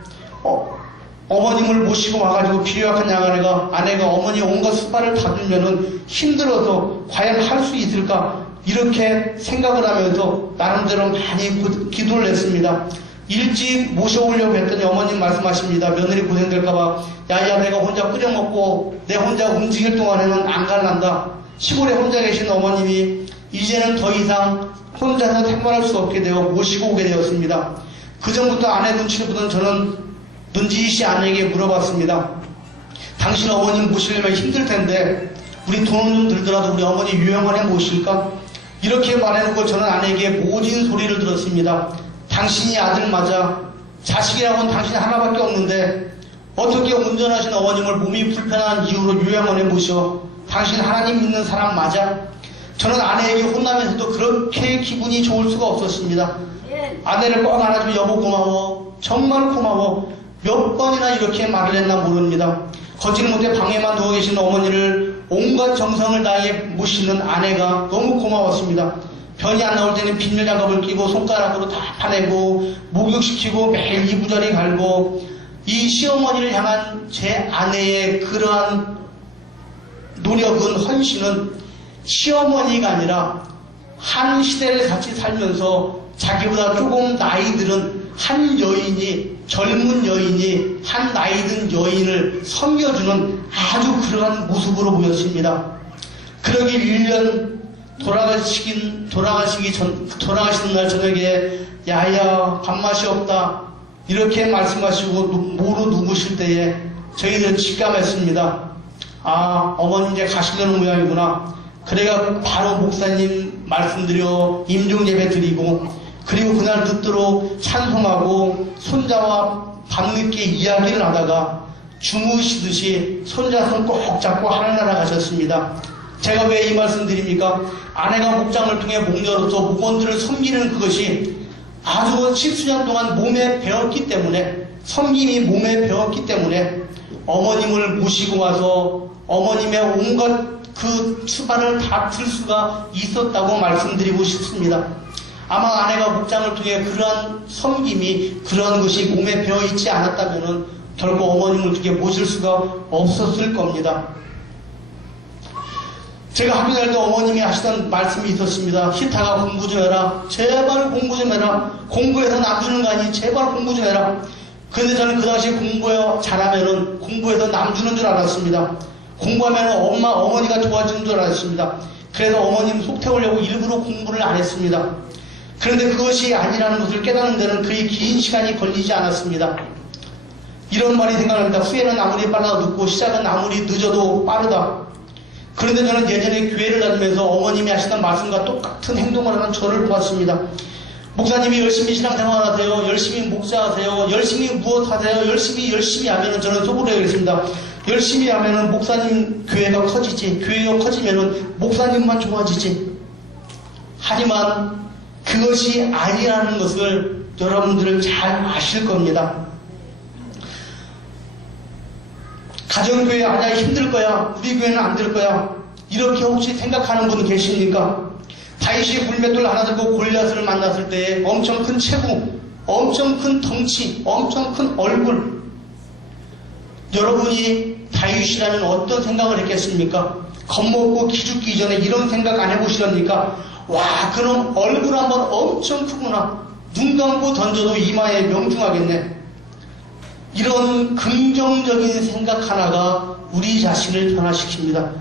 어머님을 모시고 와가지고 비위 약한 아내가 어머니 온갖 수발을 다 들면은 힘들어서 과연 할 수 있을까 이렇게 생각을 하면서 나름대로 많이 기도를 했습니다. 일찍 모셔오려고 했더니 어머님 말씀하십니다. 며느리 고생될까봐 야야 내가 혼자 끓여 먹고 내 혼자 움직일 동안에는 안 갈란다. 시골에 혼자 계신 어머님이 이제는 더 이상 혼자서 생활할 수 없게 되어 모시고 오게 되었습니다. 그 전부터 아내 눈치를 보던 저는 눈짓이 아내에게 물어봤습니다. 당신 어머님 모시려면 힘들 텐데 우리 돈은 좀 들더라도 우리 어머니 유영원에 모실까? 이렇게 말해놓고 저는 아내에게 모진 소리를 들었습니다. 당신이 아들 맞아. 자식이라고는 당신 하나밖에 없는데 어떻게 운전하신 어머님을 몸이 불편한 이유로 요양원에 모셔? 당신 하나님 믿는 사람 맞아? 저는 아내에게 혼나면서도 그렇게 기분이 좋을 수가 없었습니다. 아내를 꼭 안아주면 여보 고마워. 정말 고마워. 몇 번이나 이렇게 말을 했나 모릅니다. 걷지는 못해 방에만 누워 계신 어머니를 온갖 정성을 다해 모시는 아내가 너무 고마웠습니다. 변이 안 나올 때는 비닐 장갑을 끼고 손가락으로 다 파내고 목욕시키고 매일 이부자리 갈고 이 시어머니를 향한 제 아내의 그러한 노력은 헌신은 시어머니가 아니라 한 시대를 같이 살면서 자기보다 조금 나이 들은 한 여인이 젊은 여인이 한 나이 든 여인을 섬겨주는 아주 그러한 모습으로 보였습니다. 그러길 1년 돌아가시는 날 저녁에 야야 밥맛이 없다 이렇게 말씀하시고 모로 누구실 때에 저희는 직감했습니다. 아 어머니 이제 가시려는 모양이구나. 그래가 바로 목사님 말씀드려 임종예배 드리고 그리고 그날 늦도록 찬송하고 손자와 밤늦게 이야기를 하다가 주무시듯이 손자 손 꼭 잡고 하늘나라 가셨습니다. 제가 왜 이 말씀 드립니까? 아내가 목장을 통해 목녀로서 목원들을 섬기는 그것이 아주 십수년 동안 몸에 배웠기 때문에 섬김이 몸에 배웠기 때문에 어머님을 모시고 와서 어머님의 온갖 그 수발을 다 틀 수가 있었다고 말씀드리고 싶습니다. 아마 아내가 목장을 통해 그러한 섬김이 그러한 것이 몸에 배어있지 않았다면 결국 어머님을 그렇게 모실 수가 없었을 겁니다. 제가 학교 다닐 때 어머님이 하시던 말씀이 있었습니다. 희타가 공부 좀 해라. 제발 공부 좀 해라. 공부해서 남 주는 거 아니 제발 공부 좀 해라. 그런데 저는 그 당시 잘하면은 공부해서 남 주는 줄 알았습니다. 공부하면 어머니가 도와주는 줄 알았습니다. 그래서 어머님 속 태우려고 일부러 공부를 안 했습니다. 그런데 그것이 아니라는 것을 깨닫는 데는 그리 긴 시간이 걸리지 않았습니다. 이런 말이 생각납니다. 후회는 아무리 빨라도 늦고 시작은 아무리 늦어도 빠르다. 그런데 저는 예전에 교회를 다니면서 어머님이 하시던 말씀과 똑같은 행동을 하는 저를 보았습니다. 목사님이 열심히 신앙생활 하세요. 열심히 목사하세요. 열심히 무엇 하세요. 열심히 하면은 저는 속으로 해야겠습니다. 열심히 하면은 목사님 교회가 커지지. 교회가 커지면은 목사님만 좋아지지. 하지만 그것이 아니라는 것을 여러분들은 잘 아실 겁니다. 가정교회 아니야 힘들 거야. 우리 교회는 안 될 거야. 이렇게 혹시 생각하는 분 계십니까? 다윗이 물맷돌 하나 들고 골리앗을 만났을 때 엄청 큰 체구, 엄청 큰 덩치, 엄청 큰 얼굴. 여러분이 다윗이라면 어떤 생각을 했겠습니까? 겁먹고 기죽기 전에 이런 생각 안 해보시렵니까? 와 그럼 얼굴 한번 엄청 크구나. 눈 감고 던져도 이마에 명중하겠네. 이런 긍정적인 생각 하나가 우리 자신을 변화시킵니다.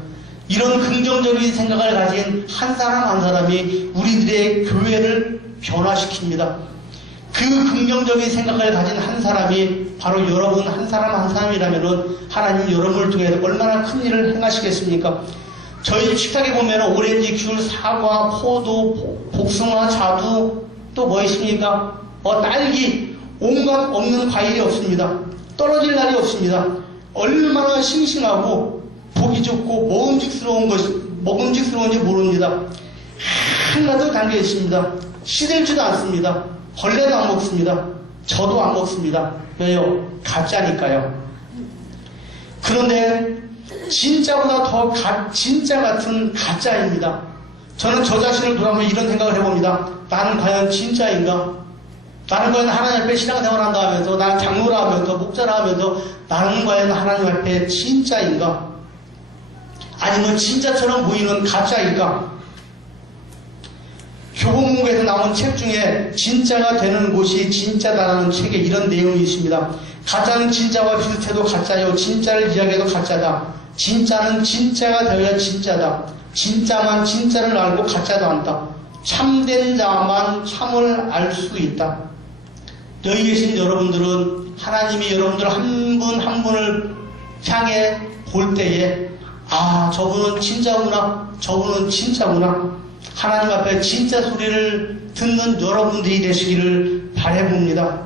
이런 긍정적인 생각을 가진 한 사람 한 사람이 우리들의 교회를 변화시킵니다. 그 긍정적인 생각을 가진 한 사람이 바로 여러분 한 사람 한 사람이라면 하나님 여러분을 통해 얼마나 큰 일을 행하시겠습니까? 저희 집 식탁에 보면 오렌지, 귤, 사과, 포도, 복숭아, 자두 또 뭐 있습니까? 딸기 온갖 없는 과일이 없습니다. 떨어질 날이 없습니다. 얼마나 싱싱하고 보기 좋고 먹음직스러운지 모릅니다. 하나도 담겨 있습니다. 시들지도 않습니다. 벌레도 안 먹습니다. 저도 안 먹습니다. 왜요? 가짜니까요. 그런데 진짜보다 더 진짜 같은 가짜입니다. 저는 저 자신을 돌아보면 이런 생각을 해봅니다. 나는 과연 진짜인가? 나는 과연 하나님 앞에 신앙생활 한다 하면서, 나는 장로라 하면서, 목자라 하면서, 나는 과연 하나님 앞에 진짜인가? 아니면 진짜처럼 보이는 가짜일까? 교보문고에서 나온 책 중에 진짜가 되는 곳이 진짜다라는 책에 이런 내용이 있습니다. 가짜는 진짜와 비슷해도 가짜요. 진짜를 이야기해도 가짜다. 진짜는 진짜가 되어야 진짜다. 진짜만 진짜를 알고 가짜도 안다. 참된 자만 참을 알 수 있다. 여기 계신 여러분들은 하나님이 여러분들 한 분 한 분을 향해 볼 때에 아, 저분은 진짜구나, 저분은 진짜구나, 하나님 앞에 진짜 소리를 듣는 여러분들이 되시기를 바라봅니다.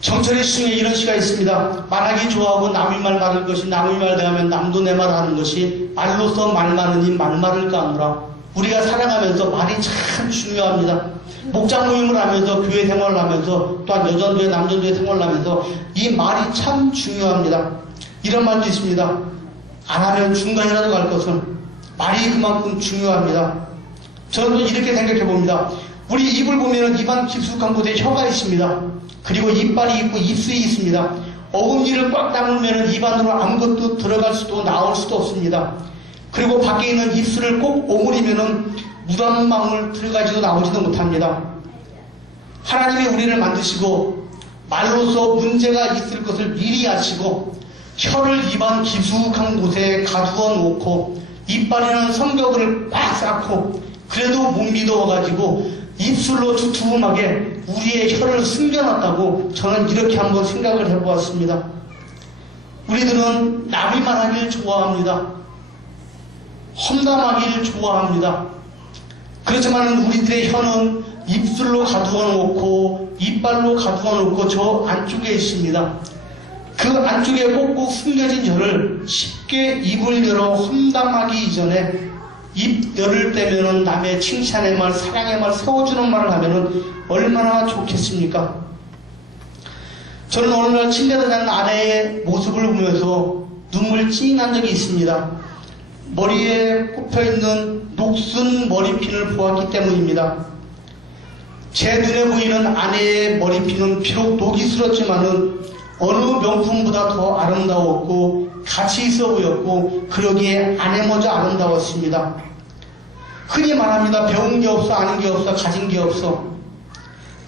정철의 시중에 이런 시가 있습니다. 말하기 좋아하고 남의 말 말할 것이 남의 말 대하면 남도 내 말 하는 것이 말로서 말 많으니 말말을 까누라. 우리가 살아가면서 말이 참 중요합니다. 목장 모임을 하면서 교회 생활을 하면서 또한 여전도회 남전도회 생활을 하면서 이 말이 참 중요합니다. 이런 말도 있습니다. 안 하면 중간이라도 갈 것은 말이 그만큼 중요합니다. 저는 이렇게 생각해 봅니다. 우리 입을 보면 입안 깊숙한 곳에 혀가 있습니다. 그리고 이빨이 있고 입술이 있습니다. 어금니를 꽉 다물면 입안으로 아무것도 들어갈 수도 나올 수도 없습니다. 그리고 밖에 있는 입술을 꼭 오므리면 물 한 방울 들어가지도 나오지도 못합니다. 하나님이 우리를 만드시고 말로서 문제가 있을 것을 미리 아시고 혀를 입안 깊숙한 곳에 가두어 놓고 이빨에는 성벽을 꽉 쌓고 그래도 못 믿어가지고 입술로 두툼하게 우리의 혀를 숨겨놨다고 저는 이렇게 한번 생각을 해보았습니다. 우리들은 남이 말하길 좋아합니다. 험담하길 좋아합니다. 그렇지만 우리들의 혀는 입술로 가두어 놓고 이빨로 가두어 놓고 저 안쪽에 있습니다. 그 안쪽에 꼭꼭 숨겨진 혀를 쉽게 입을 열어 험담하기 이전에 입 열을 떼면은 남의 칭찬의 말, 사랑의 말, 세워주는 말을 하면은 얼마나 좋겠습니까? 저는 어느 날 침대에 자는 아내의 모습을 보면서 눈물 찡한 적이 있습니다. 머리에 꼽혀있는 녹슨 머리핀을 보았기 때문입니다. 제 눈에 보이는 아내의 머리핀은 비록 녹이 슬었지만은 어느 명품보다 더 아름다웠고 가치 있어 보였고 그러기에 아내마저 아름다웠습니다. 흔히 말합니다. 배운 게 없어, 아는 게 없어, 가진 게 없어.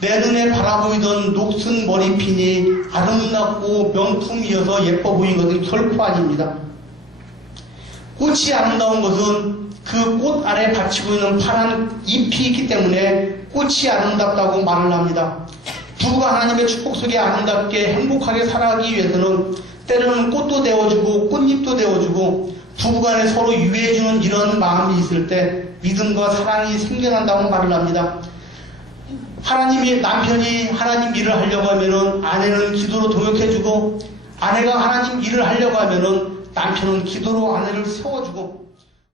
내 눈에 바라보이던 녹슨 머리핀이 아름답고 명품이어서 예뻐 보인 것은 결코 아닙니다. 꽃이 아름다운 것은 그 꽃 아래 받치고 있는 파란 잎이 있기 때문에 꽃이 아름답다고 말을 합니다. 부부가 하나님의 축복 속에 아름답게 행복하게 살아가기 위해서는 때로는 꽃도 되어주고 꽃잎도 되어주고 부부간에 서로 유해해주는 이런 마음이 있을 때 믿음과 사랑이 생겨난다고 말을 합니다. 남편이 하나님 일을 하려고 하면은 아내는 기도로 동역해주고 아내가 하나님 일을 하려고 하면은 남편은 기도로 아내를 세워주고